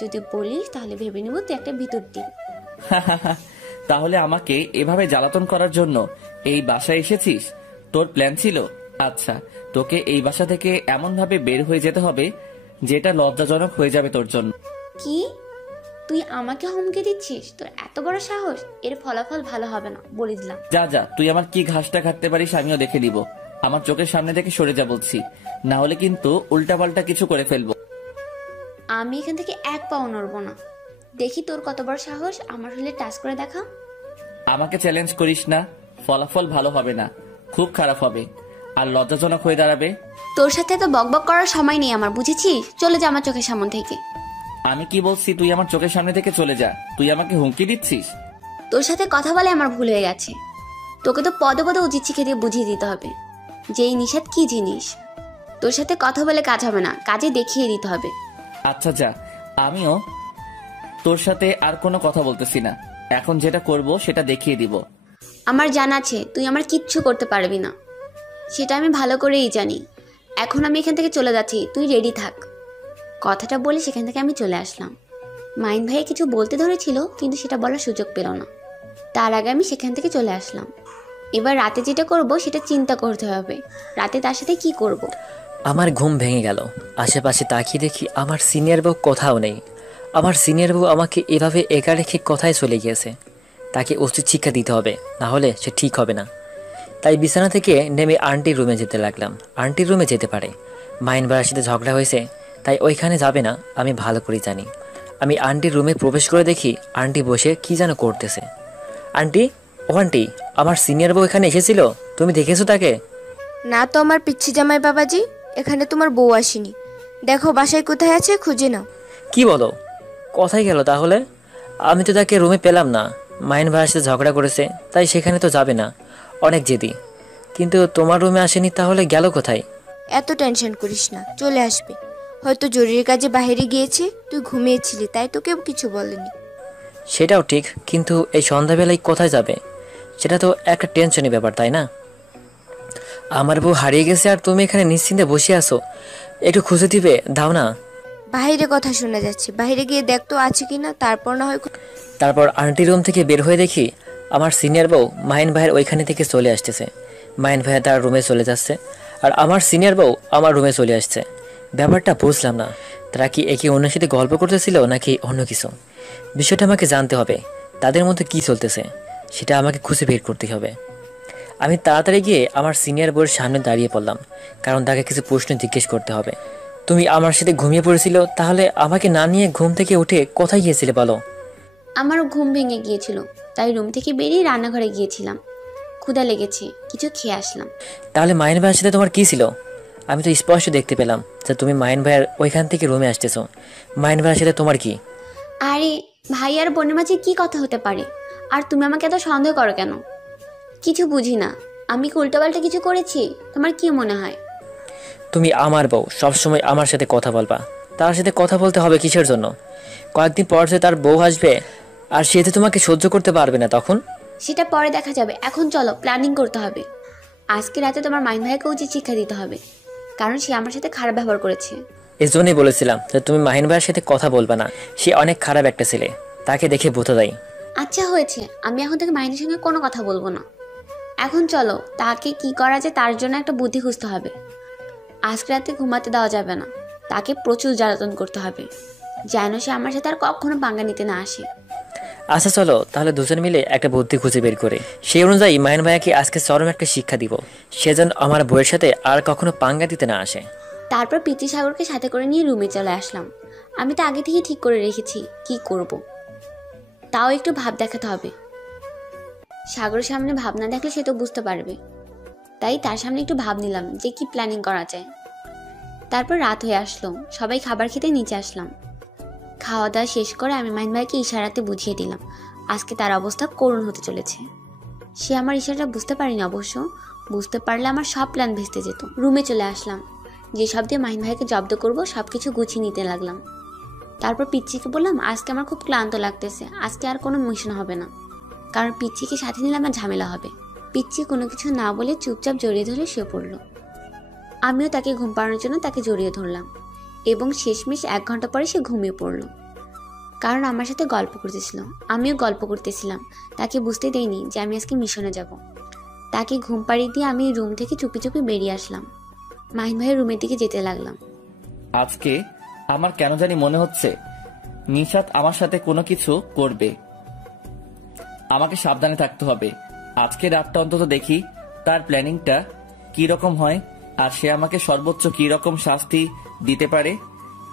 যদি বলিস তাহলে ভেবে নেব তুই একটা ভিতর দিন। তাহলে আমাকে এভাবে জ্বালাতন করার জন্য এই বাসায় এসেছিস? তোর প্ল্যান ছিল? আচ্ছা, তোকে এই বাসা থেকে এমন ভাবে বের হয়ে যেতে হবে যেটা লজ্জাজনক হয়ে যাবে তোর জন্য। কি? তুই আমাকে হুমকি দিচ্ছিস? তোর এত বড় সাহস! এর ফলাফল ভালো হবে না, বলে দিলাম। যা যা, তুই আমার কি ঘাসটা কাটতে পারিস আমিও দেখে নিব। আমার চোখের সামনে থেকে সরে যা বলছি, না হলে কিন্তু উল্টাপাল্টা কিছু করে ফেলবো। আমি এখান থেকে এক পাও নড়বো না। দেখি তোর কত বড় সাহস, আমার হলে টাচ করে দেখা। আমাকে চ্যালেঞ্জ করিস না, ফলাফল ভালো হবে না, খুব খারাপ হবে আর লজ্জাজনক হয়ে দাঁড়াবে। তোর সাথে তো বকবক করার সময় নেই আমার, বুঝেছিস? চলে যা আমার চোখের সামনে থেকে। আমি কি বলছি তুই আমার চোখের সামনে থেকে চলে যা। তুই আমাকে হুমকি দিচ্ছিস? তোর সাথে কথা বলে আমার ভুল হয়ে গেছে। তোকে তো পদে পদে উচিত শিখে দিয়ে বুঝিয়ে দিতে হবে যে এই নিষেধ কি জিনিস। তোর সাথে কথা বলে কাজ হবে না, কাজে দেখিয়ে দিতে হবে। আচ্ছা যা, আমিও তোর সাথে আর কোনো কথা বলতেছি না। এখন যেটা করব সেটা দেখিয়ে দিব। আমার জানা আছে তুই আমার কিচ্ছু করতে পারবি না, সেটা আমি ভালো করেই জানি। এখন আমি এখান থেকে চলে যাচ্ছি, তুই রেডি থাক। কথাটা বলে সেখান থেকে আমি চলে আসলাম। মাইন ভাইয়া কিছু বলতে ধরেছিল কিন্তু সেটা বলার সুযোগ পেল না। তার আগে আমি সেখান থেকে চলে আসলাম। এবার রাতে যেটা করব সেটা চিন্তা করতে হবে। রাতে তার সাথে কি করব। আমার ঘুম ভেঙে গেল। আশেপাশে তাকিয়ে দেখি আমার সিনিয়র বউ কোথাও নেই। আমার সিনিয়র বউ আমাকে এভাবে একা রেখে কোথায় চলে গিয়েছে। তাকে উচিত শিক্ষা দিতে হবে, না হলে সে ঠিক হবে না। তাই বিছানা থেকে নেমে আন্টির রুমে যেতে লাগলাম। আন্টির রুমে যেতে পারে, মাইন ভাইয়ের সাথে ঝগড়া হয়েছে, তাই ওইখানে যাবে না আমি ভালো করে জানি। আমি আন্টির রুমে প্রবেশ করে দেখি আন্টি বসে কি যেন করতেছে। আন্টি, ও আন্টি, আমার সিনিয়র বউ এখানে এসেছিল, তুমি দেখেছো তাকে? না তো আমার পিচ্ছি জামাই বাবাজি, এখানে তোমার বউ আসেনি। দেখো বাসায় কোথায় আছে, খুঁজে নাও। কি বলো, কোথায় গেল তাহলে? আমি তো তাকে রুমে পেলাম না। মাইন ভাইয়ের সাথে ঝগড়া করেছে, তাই সেখানে তো যাবে না, অনেক জেদি। কিন্তু তোমার রুমে আসেনি, তাহলে গেল কোথায়? এত টেনশন করিস না, চলে আসবে। হয়তো জরুরি কাজে বাইরে গিয়েছে, তুই ঘুমিয়েছিলি তাই তো কেউ কিছু বলেনি। সেটাও ঠিক, কিন্তু এই সন্ধ্যাবেলায় কোথায় যাবে সেটা তো একটা টেনশনের ব্যাপার, তাই না? আমার বউ হারিয়ে গেছে আর তুমি এখানে নিশ্চিন্তে বসে আছো, একটু খুঁজে দিবে, দাও না। বাইরে কথা শোনা যাচ্ছে, বাইরে গিয়ে দেখ তো আছে কিনা, তারপর না হয়। তারপর আন্টির রুম থেকে বের হয়ে দেখি আমার সিনিয়র বউ মাহিন ভাইয়ের ওইখানে থেকে চলে আসতেছে। মাহিন ভাইয়া তার রুমে চলে যাচ্ছে আর আমার সিনিয়র বউ আমার রুমে চলে আসছে। ব্যাপারটা বুঝলাম না, তারা কি একে অন্যের সাথে গল্প করতেছিল নাকি অন্য কিছু। বিষয়টা আমাকে জানতে হবে, তাদের মধ্যে কি চলতেছে সেটা আমাকে খুঁজে বের করতে হবে। আমি তাড়াতাড়ি গিয়ে আমার সিনিয়র বউয়ের সামনে দাঁড়িয়ে পড়লাম, কারণ তাকে কিছু প্রশ্ন জিজ্ঞেস করতে হবে। তুমি আমার সাথে ঘুমিয়ে পড়েছিল, তাহলে আমাকে না নিয়ে ঘুম থেকে উঠে কোথায় গিয়েছিলে বলো? আমারও ঘুম ভেঙে গিয়েছিল, তাই রুম থেকে বেরিয়ে রান্নাঘরে গিয়েছিলাম। ক্ষুধা লেগেছে, কিছু খেয়ে আসলাম। তাহলে মাইন ভাইয়ের সাথে তোমার কি ছিল? আমি তো স্পষ্ট দেখতে পেলাম যে তুমি মাইন ভাইয়ের ওইখান থেকে রুমে আসতেছো। মাইন ভাইয়ের সাথে তোমার কি? আরে ভাই আর বোনের মাঝে কি কথা হতে পারে? আর তুমি আমাকে এত সন্দেহ করো কেন? কিছু বুঝি না, আমি কি উল্টোপাল্টা কিছু করেছি? তোমার কি মনে হয়? তুমি আমার বউ, সবসময় আমার সাথে কথা বলবা। তার সাথে কথা বলতে হবে কিসের জন্য? কয়েকদিন পর যে তার বউ আসবে আর সে তো তোমাকে সহ্য করতে পারবে না তখন। সেটা পরে দেখা যাবে, এখন চলো প্ল্যানিং করতে হবে। আজকে রাতে তোমার মাইন ভাইকে উচিত শিক্ষা দিতে হবে, কারণ সে আমার সাথে খারাপ ব্যবহার করেছে। এই জন্যই বলেছিলাম যে তুমি মাহিন ভাইয়ের সাথে কথা বলবা না, সে অনেক খারাপ একটা ছেলে, তাকে দেখে বোঝা যায়। আচ্ছা হয়েছে, আমি এখন থেকে মাইনের সঙ্গে কোনো কথা বলবো না। এখন চলো, তাকে কি করা যায় তার জন্য একটা বুদ্ধি খুঁজতে হবে। আজকে রাতে ঘুমাতে দেওয়া যাবে না, তাকে প্রচুর জ্বালাতন করতে হবে, যেন সে আমার সাথে আর কখনো পাঙ্গা নিতে না আসে। আচ্ছা চলো তাহলে দুজন মিলে একটা বুদ্ধি খুঁজে বের করে সেই অনুযায়ী মাহিন ভাইয়াকে আজকে চরম একটা শিক্ষা দিব, সে যেন আমার বউয়ের সাথে আর কখনো পাঙ্গা দিতে না আসে। তারপর পিচি সাগরকে সাথে করে নিয়ে রুমে চলে আসলাম। আমি তো আগে থেকেই ঠিক করে রেখেছি কি করব, তাও একটু ভাব দেখাতে হবে। সাগরের সামনে ভাব না দেখলে সে তো বুঝতে পারবে, তাই তার সামনে একটু ভাব নিলাম যে কি প্ল্যানিং করা যায়। তারপর রাত হয়ে আসলো, সবাই খাবার খেতে নিচে আসলাম। খাওয়া দাওয়া শেষ করে আমি মাইন ভাইকে ইশারাতে বুঝিয়ে দিলাম আজকে তার অবস্থা করুণ হতে চলেছে। সে আমার ইশারাটা বুঝতে পারেনি অবশ্য, বুঝতে পারলে আমার সব প্ল্যান ভেস্তে যেত। রুমে চলে আসলাম, যে সব দিয়ে মাহিন ভাইকে জব্দ করবো সব কিছু গুছিয়ে নিতে লাগলাম। তারপর পিচ্চিকে বললাম আজকে আমার খুব ক্লান্ত লাগতেছে, আজকে আর কোনো মিশন হবে না, কারণ পিচ্চিকে সাথে নিলে আমার ঝামেলা হবে। পিচ্চি কোনো কিছু না বলে চুপচাপ জড়িয়ে ধরে শুয়ে পড়লো। আমিও তাকে ঘুম পাড়ানোর জন্য তাকে জড়িয়ে ধরলাম এবং শেষমেশ 1 ঘন্টা পরে সে ঘুমিয়ে পড়লো, কারণ আমার সাথে গল্প করতেছিল। আমিও গল্প করতেছিলাম, তাকে বুঝতে দেইনি যে আমি আজকে মিশনে যাব। তাকে ঘুম পাড়িয়ে দিয়ে আমি রুম থেকে চুপি চুপি বেরিয়ে আসলাম। মাহিন ভাইয়ের রুমের দিকে যেতে লাগলাম। আজকে আমার কেন জানি মনে হচ্ছে নিশাত আমার সাথে কোনো কিছু করবে। আমাকে সাবধানে থাকতে হবে। আজকে রাতটা অন্তত দেখি তার প্ল্যানিংটা কি রকম হয় আর সে আমাকে সর্বোচ্চ কি রকম শাস্তি দিতে পারে।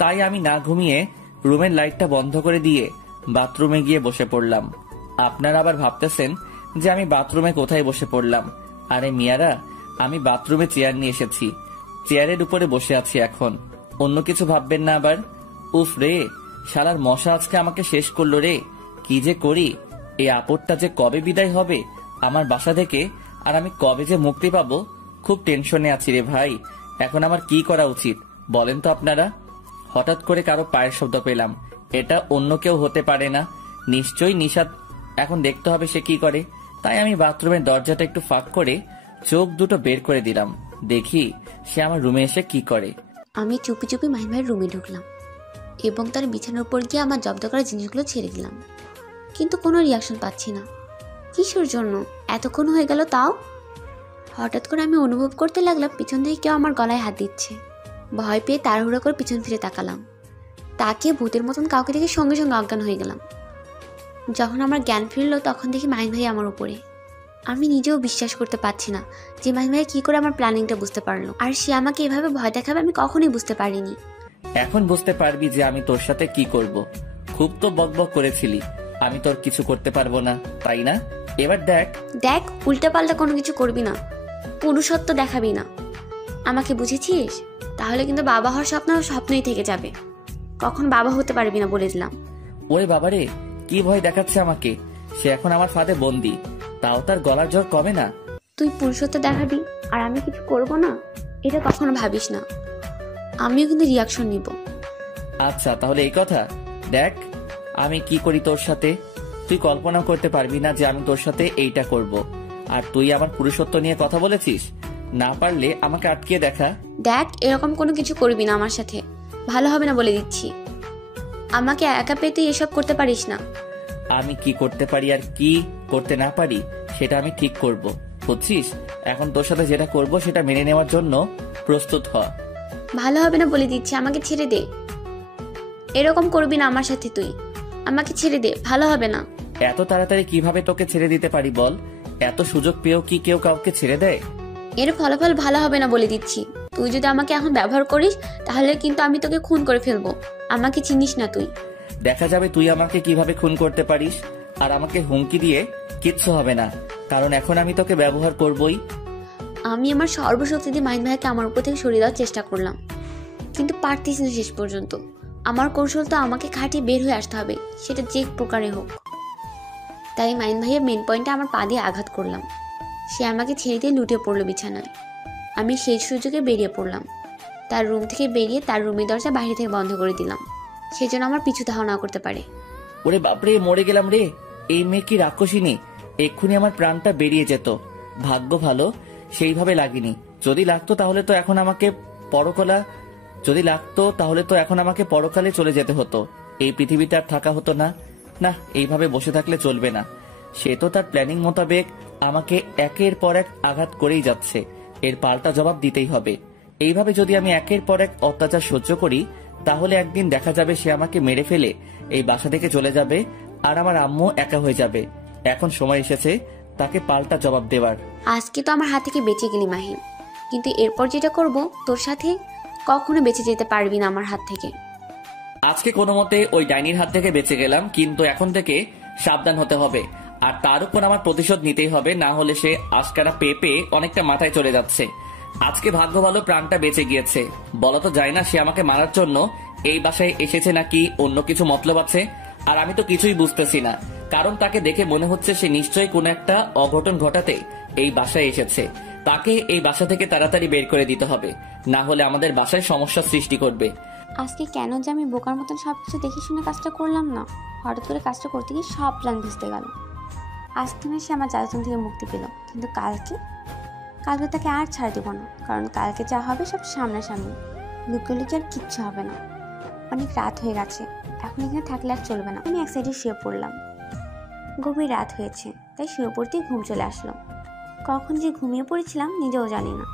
তাই আমি না ঘুমিয়ে রুমের লাইটটা বন্ধ করে দিয়ে বাথরুমে গিয়ে বসে পড়লাম। আপনারা আবার ভাবতেছেন যে আমি বাথরুমে কোথায় বসে পড়লাম। আরে মিয়ারা, আমি বাথরুমে চেয়ার নিয়ে এসেছি, 4 চেয়ারের উপরে বসে আছি এখন। অন্য কিছু ভাববেন না আবার। উফ রে, আমি বাথরুমে চেয়ার নিয়ে এসেছি, চেয়ারের উপরে বসে আছি এখন। অন্য কিছু ভাববেন না আবার। চেয়ারের উপরে বসে আছি এখন। অন্য কিছু ভাববেন না আবার। চেয়ারের উপরে বসে আছি এখন। অন্য কিছু ভাববেন না আবার। চেয়ারের উপরে বসে আছি এখন। শালার মশা আজকে আমাকে শেষ করলো রে। কি যে করি, এই আপদটা যে কবে বিদায় হবে আমার বাসা থেকে, আর আমি কবে যে মুক্তি পাবো, খুব টেনশনে আছি রে ভাই। এখন আমার কি করা উচিত বলেন তো আপনারা? হঠাৎ করে কারো পায়ের শব্দ পেলাম। এটা অন্য কেউ হতে পারে না, নিশ্চয়ই নিশাত। এখন দেখতে হবে সে কি করে। তাই আমি বাথরুমের দরজাটা একটু ফাঁক করে চোখ দুটো বের করে দিলাম, দেখি সে আমার রুমে এসে কি করে। আমি চুপি চুপি মাহিন ভাইয়ের রুমে ঢুকলাম এবং তার বিছানার উপর গিয়ে আমার জব্দ করা জিনিসগুলো ছেড়ে দিলাম, কিন্তু কোনো রিয়াকশন পাচ্ছি না। কিসের জন্য এতক্ষণ হয়ে গেল তাও? হঠাৎ করে আমি অনুভব করতে লাগলাম পিছন থেকে কেউ আমার গলায় হাত দিচ্ছে। ভয় পেয়ে তাড়াহুড়ো করে পিছন ফিরে তাকালাম। তাকে ভূতের মতন কাউকে দেখে সঙ্গে সঙ্গে অজ্ঞান হয়ে গেলাম। যখন আমার জ্ঞান ফিরল তখন দেখি মাহিন ভাই আমার উপরে। আমি নিজেও বিশ্বাস করতে পারছি না যে মাহিন ভাই কি করে আমার প্ল্যানিংটা বুঝতে পারলো, আর সে আমাকে এভাবে ভয় দেখাবে আমি কখনোই বুঝতে পারিনি। এখন বুঝতে পারবি যে আমি তোর সাথে কি করব। খুব তো বকবক করেছিলি, আমি তোর কিছু করতে পারবো না, তাই না? এবার দেখ। দেখ, উল্টাপাল্টা কোনো কিছু করবি না, পুরুষত্ব দেখাবি না। আমাকে বুঝেছিস? তাহলে কিন্তু বাবা হওয়ার স্বপ্ন স্বপ্নই থেকে যাবে, কখন বাবা হতে পারবি না বলে দিলাম। ওরে বাবারে, কি ভয় দেখাচ্ছে আমাকে। সে এখন আমার ফাঁদে বন্দি, তাও তার গলার জ্বর কমে না। তুই পুরুষত্ব দেখাবি আর আমি কিছু করব না, এটা কখনো ভাবিস না। আমিও কিন্তু রিয়াকশন নিব। আচ্ছা তাহলে এই কথা। দেখ আমি কি করি তোর সাথে। তুই কল্পনা করতে পারবি না যে আমি তোর সাথে এইটা করব। আর তুই আমার পুরুষত্ব নিয়ে কথা বলেছিস, না পারলে আমাকে আটকে দেখা। দেখ, এরকম কোনো কিছু করবি না আমার সাথে, ভালো হবে না বলে দিচ্ছি। আমাকে একা পেয়ে তুই এসব করতে পারিস না। আমি কি করতে পারি আর কি করতে না পারি সেটা আমি ঠিক করব, বুঝছিস? এখন তোর সাথে যেটা করব সেটা মেনে নেওয়ার জন্য প্রস্তুত হ। ভালো হবে না বলে দিচ্ছি, আমাকে ছেড়ে দে। এরকম করবি না আমার সাথে তুই, আমাকে ছেড়ে দে, ভালো হবে না। এত তাড়াতাড়ি কিভাবে তোকে ছেড়ে দিতে পারি বল? এত সুযোগ পেয়েও কি কেউ কাউকে ছেড়ে দেয়? এর ফলাফল ভালো হবে না বলে দিচ্ছি। তুই যদি আমাকে এখন ব্যবহার করিস তাহলে কিন্তু আমি তোকে খুন করে ফেলবো। আমাকে চিনিস না তুই। দেখা যাবে তুই আমাকে কিভাবে খুন করতে পারিস। আর আমাকে হুমকি দিয়ে কিচ্ছু হবে না, কারণ এখন আমি তোকে ব্যবহার করবই। আমি আমার সর্বশক্তি দিয়ে মাহিন ভাইকে আমার উপর থেকে সরিয়ে দেওয়ার চেষ্টা করলাম, কিন্তু পারতেছি না শেষ পর্যন্ত। আমার কৌশল তো আমাকে খাটিয়ে বের হয়ে আসতে হবে, সেটা যে প্রকারে হোক। তাই মাহিন ভাইয়ের মেন পয়েন্টে আমার পা দিয়ে আঘাত করলাম। সে আমাকে ছেড়ে দিয়ে লুটে পড়লো বিছানায়। আমি সেই সুযোগে বেরিয়ে পড়লাম। তার রুম থেকে বেরিয়ে তার রুমের দরজা বাইরে থেকে বন্ধ করে দিলাম, সেজন্য আমার পিছু ধাওয়া না করতে পারে। ওরে বাপরে, মরে গেলাম রে। এই মেয়ে কি রাক্ষসিনী? এক্ষুনি আমার প্রাণটা বেরিয়ে যেত। ভাগ্য ভালো সেইভাবে লাগেনি। যদি লাগতো তাহলে তো এখন আমাকে পরকালে চলে যেতে হতো। এই পৃথিবীতে আর থাকা হতো না। না, এইভাবে বসে থাকলে চলবে না। সে তো তার প্ল্যানিং মোতাবেক আমাকে একের পর এক আঘাত করেই যাচ্ছে। এর পাল্টা জবাব দিতেই হবে। এইভাবে যদি আমি একের পর এক অত্যাচার সহ্য করি তাহলে একদিন দেখা যাবে সে আমাকে মেরে ফেলে এই বাসা থেকে চলে যাবে, আর আমার আম্মু একা হয়ে যাবে। এখন সময় এসেছে তাকে পাল্টা জবাব দেওয়ার। আজকে তো আমার হাত থেকে বেঁচে গেলি মাহিন, কিন্তু এরপর যেটা করব তোর সাথে কখনো বেঁচে যেতে পারবি না আমার হাত থেকে। আজকে কোনো মতে ওই ডাইনির হাত থেকে বেঁচে গেলাম, কিন্তু এখন থেকে সাবধান হতে হবে। আর তার উপর আমার প্রতিশোধ নিতেই হবে, না হলে সে আজকারা পেয়ে অনেকটা মাথায় চলে যাচ্ছে। আজকে ভাগ্য ভালো প্রাণটা বেঁচে গিয়েছে। বলা তো যায় না সে আমাকে মারার জন্য এই বাসায় এসেছে নাকি অন্য কিছু মতলব আছে। আর আমি তো কিছুই বুঝতেছি না, কারণ তাকে দেখে মনে হচ্ছে সে নিশ্চয়ই কোনো একটা অঘটন ঘটাতে এই বাসায় এসেছে। তাকে এই বাসা থেকে তাড়াতাড়ি বের করে দিতে হবে, না হলে আমাদের বাসায় সমস্যা সৃষ্টি করবে। আজকে কেন যে আমি বোকার মতন সবকিছু দেখে শুনে কাজটা করলাম না, হঠাৎ করে কাজটা করতে গিয়ে সব প্ল্যান ভেস্তে গেল। আজকে না সে আমার জ্বালাতন থেকে মুক্তি পেল, কিন্তু কালকে তাকে আর ছাড় দেবো না, কারণ কালকে যা হবে সব সামনাসামনি। লুকিয়ে আর কিচ্ছু হবে না। অনেক রাত হয়ে গেছে, এখন এখানে থাকলে আর চলবে না। আমি এক সাইডে শুয়ে পড়লাম। গভীর রাত হয়েছে, তাই শুয়ে পড়তেই ঘুম চলে আসলো। কখন যে ঘুমিয়ে পড়েছিলাম নিজেও জানি না।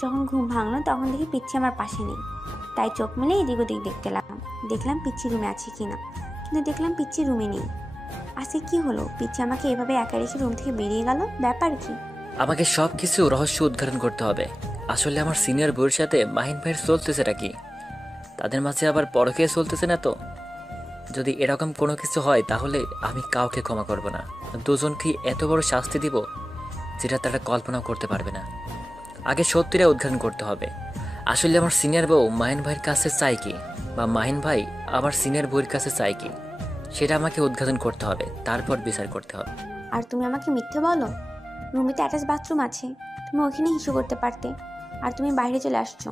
যখন ঘুম ভাঙলো তখন দেখি পিচ্ছি আমার পাশে নেই, তাই চোখ মেলে এদিক ওদিক দেখতে লাগলাম। দেখলাম পিচ্ছি রুমে আছে কিনা, কিন্তু দেখলাম পিচ্ছি রুমে নেই। আজকে কি হলো? পিচ্ছি আমাকে এভাবে একা রেখে রুম থেকে বেরিয়ে গেল, ব্যাপার কি? আমাকে সব কিছু রহস্য উদ্ঘাটন করতে হবে। আসলে আমার সিনিয়র বউয়ের সাথে মাহিন ভাইয়ের চলতেছেটা কি? তাদের মাঝে আবার পরকীয়া চলতেছে না তো? যদি এরকম কোনো কিছু হয় তাহলে আমি কাউকে ক্ষমা করব না। দুজনকেই এত বড় শাস্তি দিব যেটা তারা কল্পনাও করতে পারবে না। আগে সত্যিটা উদ্ঘাটন করতে হবে। আসলে আমার সিনিয়র বউ মাহিন ভাইয়ের কাছে চাই কি, বা মাহিন ভাই আমার সিনিয়র বউয়ের কাছে চাই কি, সেটা আমাকে উদ্ঘাটন করতে হবে, তারপর বিচার করতে হবে। আর তুমি আমাকে মিথ্যে বলো? রুমে তো অ্যাটাচ বাথরুম আছে, তুমি ওখানে হিসু করতে পারতে। আর তুমি বাইরে চলে আসছো,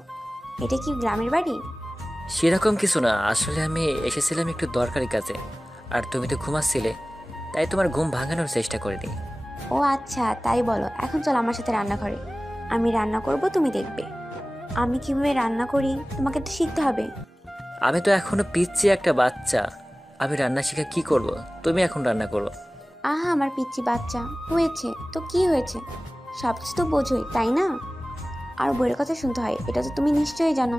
এটা কি গ্রামের বাড়ি? সেরকম কিছু না, আসলে আমি এসেছিলাম একটু দরকারি কাজে, আর তুমি তো ঘুমাচ্ছিলে, তাই তোমার ঘুম ভাঙানোর চেষ্টা করিনি। ও আচ্ছা, তাই বলো। এখন চল আমার সাথে রান্নাঘরে, আমি রান্না করব, তুমি দেখবে। আমি কিভাবে রান্না করি তোমাকে তো শিখতে হবে। আমি তো এখনো পিচ্ছি একটা বাচ্চা, আমি রান্না শিখে কি করব? তুমি এখন রান্না করো। আহা, আমার পিচ্চি বাচ্চা হয়েছে তো কি হয়েছে, সব কিছু তো বোঝোই তাই না? আর বইয়ের কথা শুনতে হয়, এটা তো তুমি নিশ্চয়ই জানো।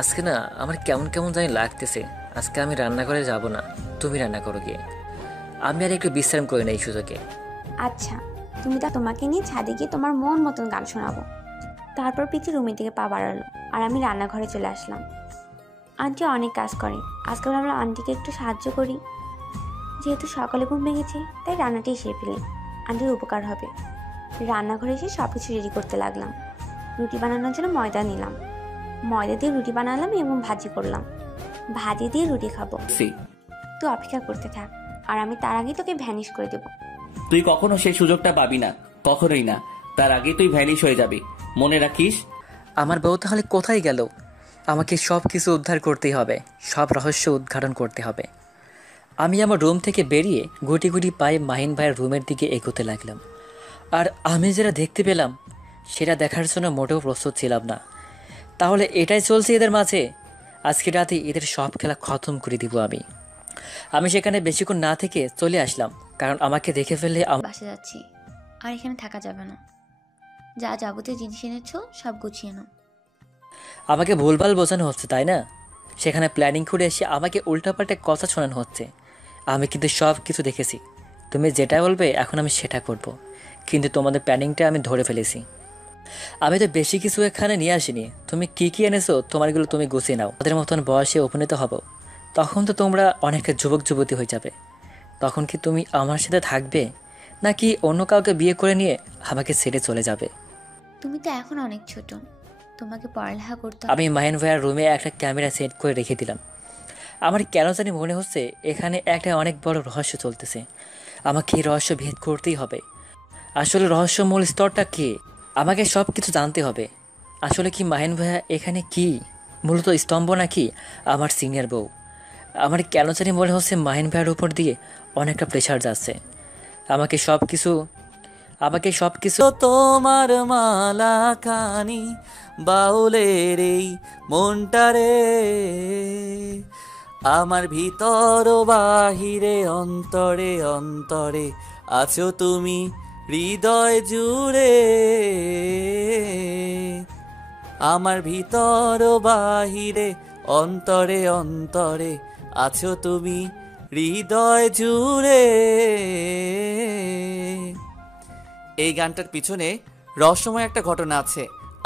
আজকে না আমার কেমন কেমন জানি লাগতেছে, আজকে আমি রান্নাঘরে যাব না, তুমি রান্না করো গিয়ে, আমি আর একটু বিশ্রাম করি না এই সুযোগে। আচ্ছা, তুমি তোমাকে নিয়ে ছাদে গিয়ে তোমার মন মতন গান শোনাবো। তারপর পিচ্ছি রুমের দিকে পা বাড়ালো, আর আমি রান্নাঘরে চলে আসলাম। আন্টি অনেক কাজ করে, আজকে ভাবলাম আন্টিকে একটু সাহায্য করি। যেহেতু সকালে ঘুম ভেঙেছে, তাই রান্নাটাই সেরে ফেলি, আন্টির উপকার হবে। রান্নাঘরে এসে সব কিছু রেডি করতে লাগলাম। রুটি বানানোর জন্য ময়দা নিলাম, ময়দা দিয়ে রুটি বানালাম এবং ভাজি করলাম। ভাজি দিয়ে রুটি খাবো। তুই অপেক্ষা করতে থাক, আর আমি তার আগেই তোকে ভ্যানিশ করে দেবো। তুই কখনো সেই সুযোগটা পাবি না, কখনোই না। তার আগে তুই ভ্যানিশ হয়ে যাবি, মনে রাখিস। আমার বউ তাহলে কোথায় গেল? আমাকে সব কিছু উদ্ধার করতেই হবে, সব রহস্য উদ্ঘাটন করতে হবে। আমি আমার রুম থেকে বেরিয়ে গুটি গুটি পায়ে মাহিন ভাইয়ের রুমের দিকে এগোতে লাগলাম। আর আমি যেটা দেখতে পেলাম সেটা দেখার জন্য মোটেও প্রস্তুত ছিলাম না। তাহলে এটাই চলছে এদের মাঝে, আজকে রাতে এদের সব খেলা খতম করে দিব আমি। আমি সেখানে বেশিক্ষণ না থেকে চলে আসলাম, কারণ আমাকে দেখে ফেললে বাসে যাচ্ছি, আর এখানে থাকা যাবে না। যা যাবতীয় জিনিস এনেছো সব গুছিয়ে নাও। আমাকে ভুলভাল বোঝানো হচ্ছে তাই না? সেখানে প্ল্যানিং করে এসে আমাকে উল্টাপাল্টা কথা শোনানো হচ্ছে। আমি কিন্তু সব কিছু দেখেছি, তুমি যেটা বলবে এখন আমি সেটা করব, কিন্তু তোমাদের প্ল্যানিংটা আমি ধরে ফেলেছি। আমি তো বেশি কিছু এখানে নিয়ে আসিনি, তুমি কি কি এনেছো তোমারগুলো তুমি গুছিয়ে নাও। ওদের মতন বয়সে উপনীত হব, তখন তো তোমরা অনেকটা যুবক যুবতী হয়ে যাবে। তখন কি তুমি আমার সাথে থাকবে, নাকি অন্য কাউকে বিয়ে করে নিয়ে আমাকে ছেড়ে চলে যাবে? তুমি তো এখন অনেক ছোট, তোমাকে পড়ালেখা করতে আমি মাহিন ভাইয়ার রুমে একটা ক্যামেরা সেট করে রেখে দিলাম। আমার কেন জানি মনে হচ্ছে এখানে একটা অনেক বড় রহস্য চলতেছে, আমাকে এই রহস্য ভেদ করতেই হবে। আসলে রহস্য মূল স্তরটা কি, আমাকে সব কিছু জানতে হবে। আসলে কি মাহিন ভাইয়া এখানে কি মূলত স্তম্ভ, নাকি আমার সিনিয়র বউ? আমার কেন জানি মনে হচ্ছে মাহিন ভাইয়ার উপর দিয়ে অনেকটা প্রেশার যাচ্ছে। আমাকে সব কিছু তোমার মালা খানি বাউলের এই মনটারে, আমার ভিতর বাহিরে অন্তরে অন্তরে আছো তুমি হৃদয় জুড়ে, আমার ভিতর বাহিরে অন্তরে অন্তরে আছো তুমি হৃদয় জুড়ে। এই গানটার পিছনে রহস্যময় একটা ঘটনা আছে।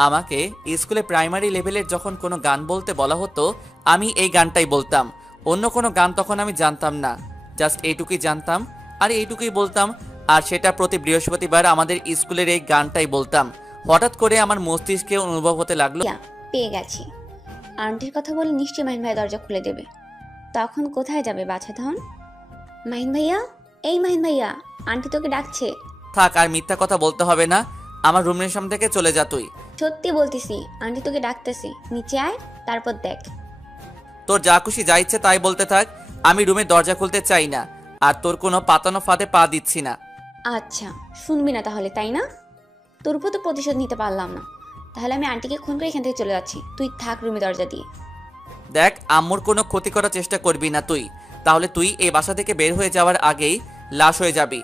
আমাকে স্কুলে প্রাইমারি লেভেলের যখন কোনো গান বলতে বলা হতো, আমি এই গানটাই বলতাম। অন্য কোনো গান তখন আমি জানতাম না, জাস্ট এইটুকুই জানতাম আর এইটুকুই বলতাম। আর সেটা প্রতি বৃহস্পতিবার আমাদের স্কুলের এই গানটাই বলতাম। হঠাৎ করে আমার মস্তিষ্কে অনুভব হতে লাগলো, পেয়ে গেছি, আন্টির কথা বলে নিশ্চয়ই মাহিন ভাইয়া দরজা খুলে দেবে। তখন কোথায় যাবে বাছা ধন? মাহিন ভাইয়া, এই মাহিন ভাইয়া, আন্টি তোকে ডাকছে। থাক, আর মিথ্যা কথা বলতে হবে না, আমার রুমের সামনে থেকে চলে যা তুই। সত্যি বলতেছি, আন্টি তোকে ডাকতেছি, নিচে আয়, তারপর দেখ। তোর যা খুশি যা ইচ্ছে তাই বলতে থাক, আমি রুমের দরজা খুলতে চাই না, আর তোর কোনো পাতানো ফাঁদে পা দিচ্ছি না। আচ্ছা, শুনবি না তাহলে, তাই না? তোর উপর তো প্রতিশোধ নিতে পারলাম না, তাহলে আমি আন্টিকে খুন করে এখান থেকে চলে যাচ্ছি। তুই থাক রুমে দরজা দিয়ে। দেখ, আম্মুর কোনো ক্ষতি করার চেষ্টা করবি না তুই, তাহলে তুই এই বাসা থেকে বের হয়ে যাওয়ার আগেই লাশ হয়ে যাবি।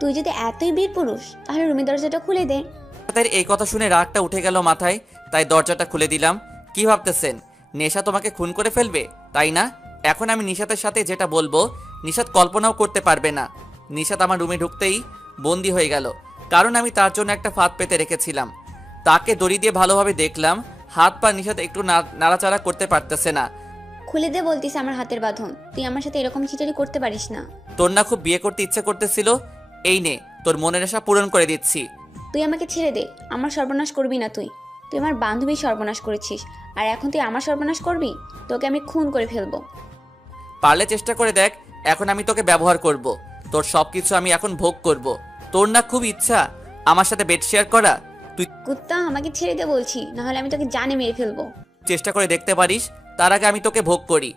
তুই যদি এতই বীর পুরুষ, তাহলে রুমের দরজাটা খুলে দে। নিশাতের এই কথা শুনে রাগটা উঠে গেল মাথায়, তাই দরজাটা খুলে দিলাম। কি ভাবতেছেন নেশা তোমাকে খুন করে ফেলবে, তাই না? এখন আমি নিশাতের সাথে যেটা বলবো নিশাত কল্পনাও করতে পারবে না। নিশাত আমার রুমে ঢুকতেই বন্দি হয়ে গেল, কারণ আমি তার জন্য একটা ফাঁদ পেতে রেখেছিলাম। তাকে দড়ি দিয়ে ভালোভাবে দেখলাম, হাত পা নিশাত একটু নাড়াচাড়া করতে পারতেছে না। খুলে দে বলতিস আমার হাতের বাঁধন, তুই আমার সাথে এরকম খিচাড়ি করতে পারিস না। তোর না খুব বিয়ে করতে ইচ্ছে করতেছিল? এই নে, তোর মনের আশা পূরণ করে দিচ্ছি। তুই আমাকে ছেড়ে দে, আমার সর্বনাশ করবি না তুই। তুই আমার বান্ধবীর সর্বনাশ করেছিস, আর এখন তুই আমার সর্বনাশ করবি? তোকে আমি খুন করে ফেলবো। পারলে চেষ্টা করে দেখ, এখন আমি তোকে ব্যবহার করব। তোর সব কিছু আমি এখন ভোগ করব। তোর না খুব ইচ্ছা আমার সাথে বেড শেয়ার করা? তুই কুত্তা, আমাকে ছেড়ে দে বলছি, নাহলে আমি তোকে জানে মেরে ফেলবো। চেষ্টা করে দেখতে পারিস, তার আগে আমি তোকে ভোগ করি।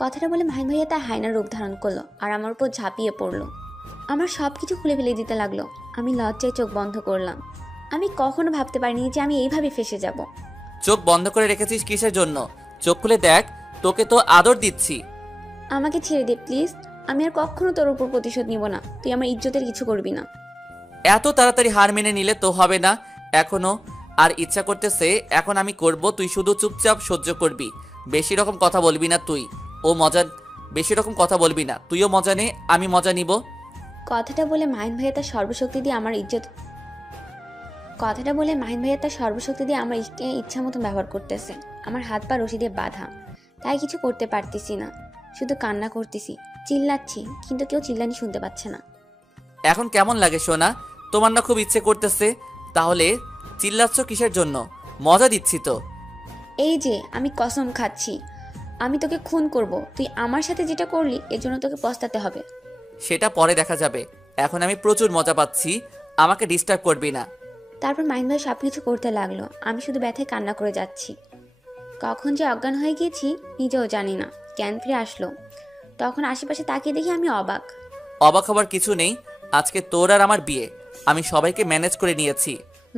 কথাটা বলে মাহিন ভাইয়া তার হায়নার রূপ ধারণ করলো আর আমার উপর ঝাঁপিয়ে পড়লো। আমার সব কিছু খুলে ফেলে দিতে লাগলো। আমি লজ্জায় চোখ বন্ধ করলাম। আমি কখনো ভাবতে পারিনি যে আমি এইভাবে ফেসে যাব। চোখ বন্ধ করে রেখেছিস কিসের জন্য? চোখ খুলে দেখ, তোকে তো আদর দিচ্ছি। আমাকে ছেড়ে দে প্লিজ। আমি আর কখনো তোর উপর প্রতিশোধ নিব না। তুই আমার ইজ্জতের কিছু করবি না। এত তাড়াতাড়ি হার মেনে নিলে তো হবে না। এখনো আর ইচ্ছা করতেছে, এখন আমি করব, তুই শুধু চুপচাপ সহ্য করবি। বেশি রকম কথা বলবি না তুই। বেশি রকম কথা বলবি না, তুইও মজা নে, আমি মজা নিব। কথাটা বলে মাহিন ভাইয়া তার সর্বশক্তি দিয়ে আমার ইচ্ছা মতো ব্যবহার করতেছে। আমার হাত পা রশি দিয়ে বাঁধা, তাই কিছু করতে পারতেছি না। শুধু কান্না করতেছি, চিল্লাচ্ছি, কিন্তু কেউ চিল্লানি শুনতে পাচ্ছে না। এখন কেমন লাগে সোনা? তোমার না খুব ইচ্ছে করতেছে? তাহলে চিল্লাচ্ছ কিসের জন্য? মজা দিচ্ছি তো। এই যে আমি কসম খাচ্ছি, আমি তোকে খুন করব। তুই আমার সাথে যেটা করলি এর জন্য তোকে পস্তাতে হবে। সেটা পরে দেখা যাবে, এখন আমি প্রচুর মজা পাচ্ছি, আমাকে ডিস্টার্ব করবি না। তারপর মাহিন ভাই সব কিছু করতে লাগলো। আমি শুধু ব্যথায় কান্না করে যাচ্ছি। কখন যে অজ্ঞান হয়ে গিয়েছি নিজেও জানি না। জ্ঞান ফিরে আসলো, তখন আশেপাশে তাকিয়ে দেখি আমি অবাক। অবাক হবার কিছু নেই, আজকে তোর আর আমার বিয়ে। আমি সবাইকে ম্যানেজ করে নিয়েছি।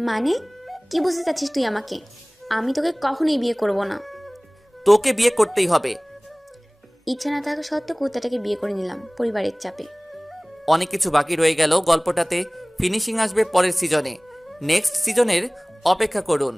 মানে কি বুঝতে চাচ্ছিস তুই আমাকে? আমি তোকে কখনোই বিয়ে করব না। তোকে বিয়ে করতেই হবে। ইচ্ছা না থাকা সত্ত্বেও কুত্তাটাকে বিয়ে করে নিলাম পরিবারের চাপে। অনেক কিছু বাকি রয়ে গেল। গল্পটাতে ফিনিশিং আসবে পরের সিজনে। নেক্সট সিজনের অপেক্ষা করুন।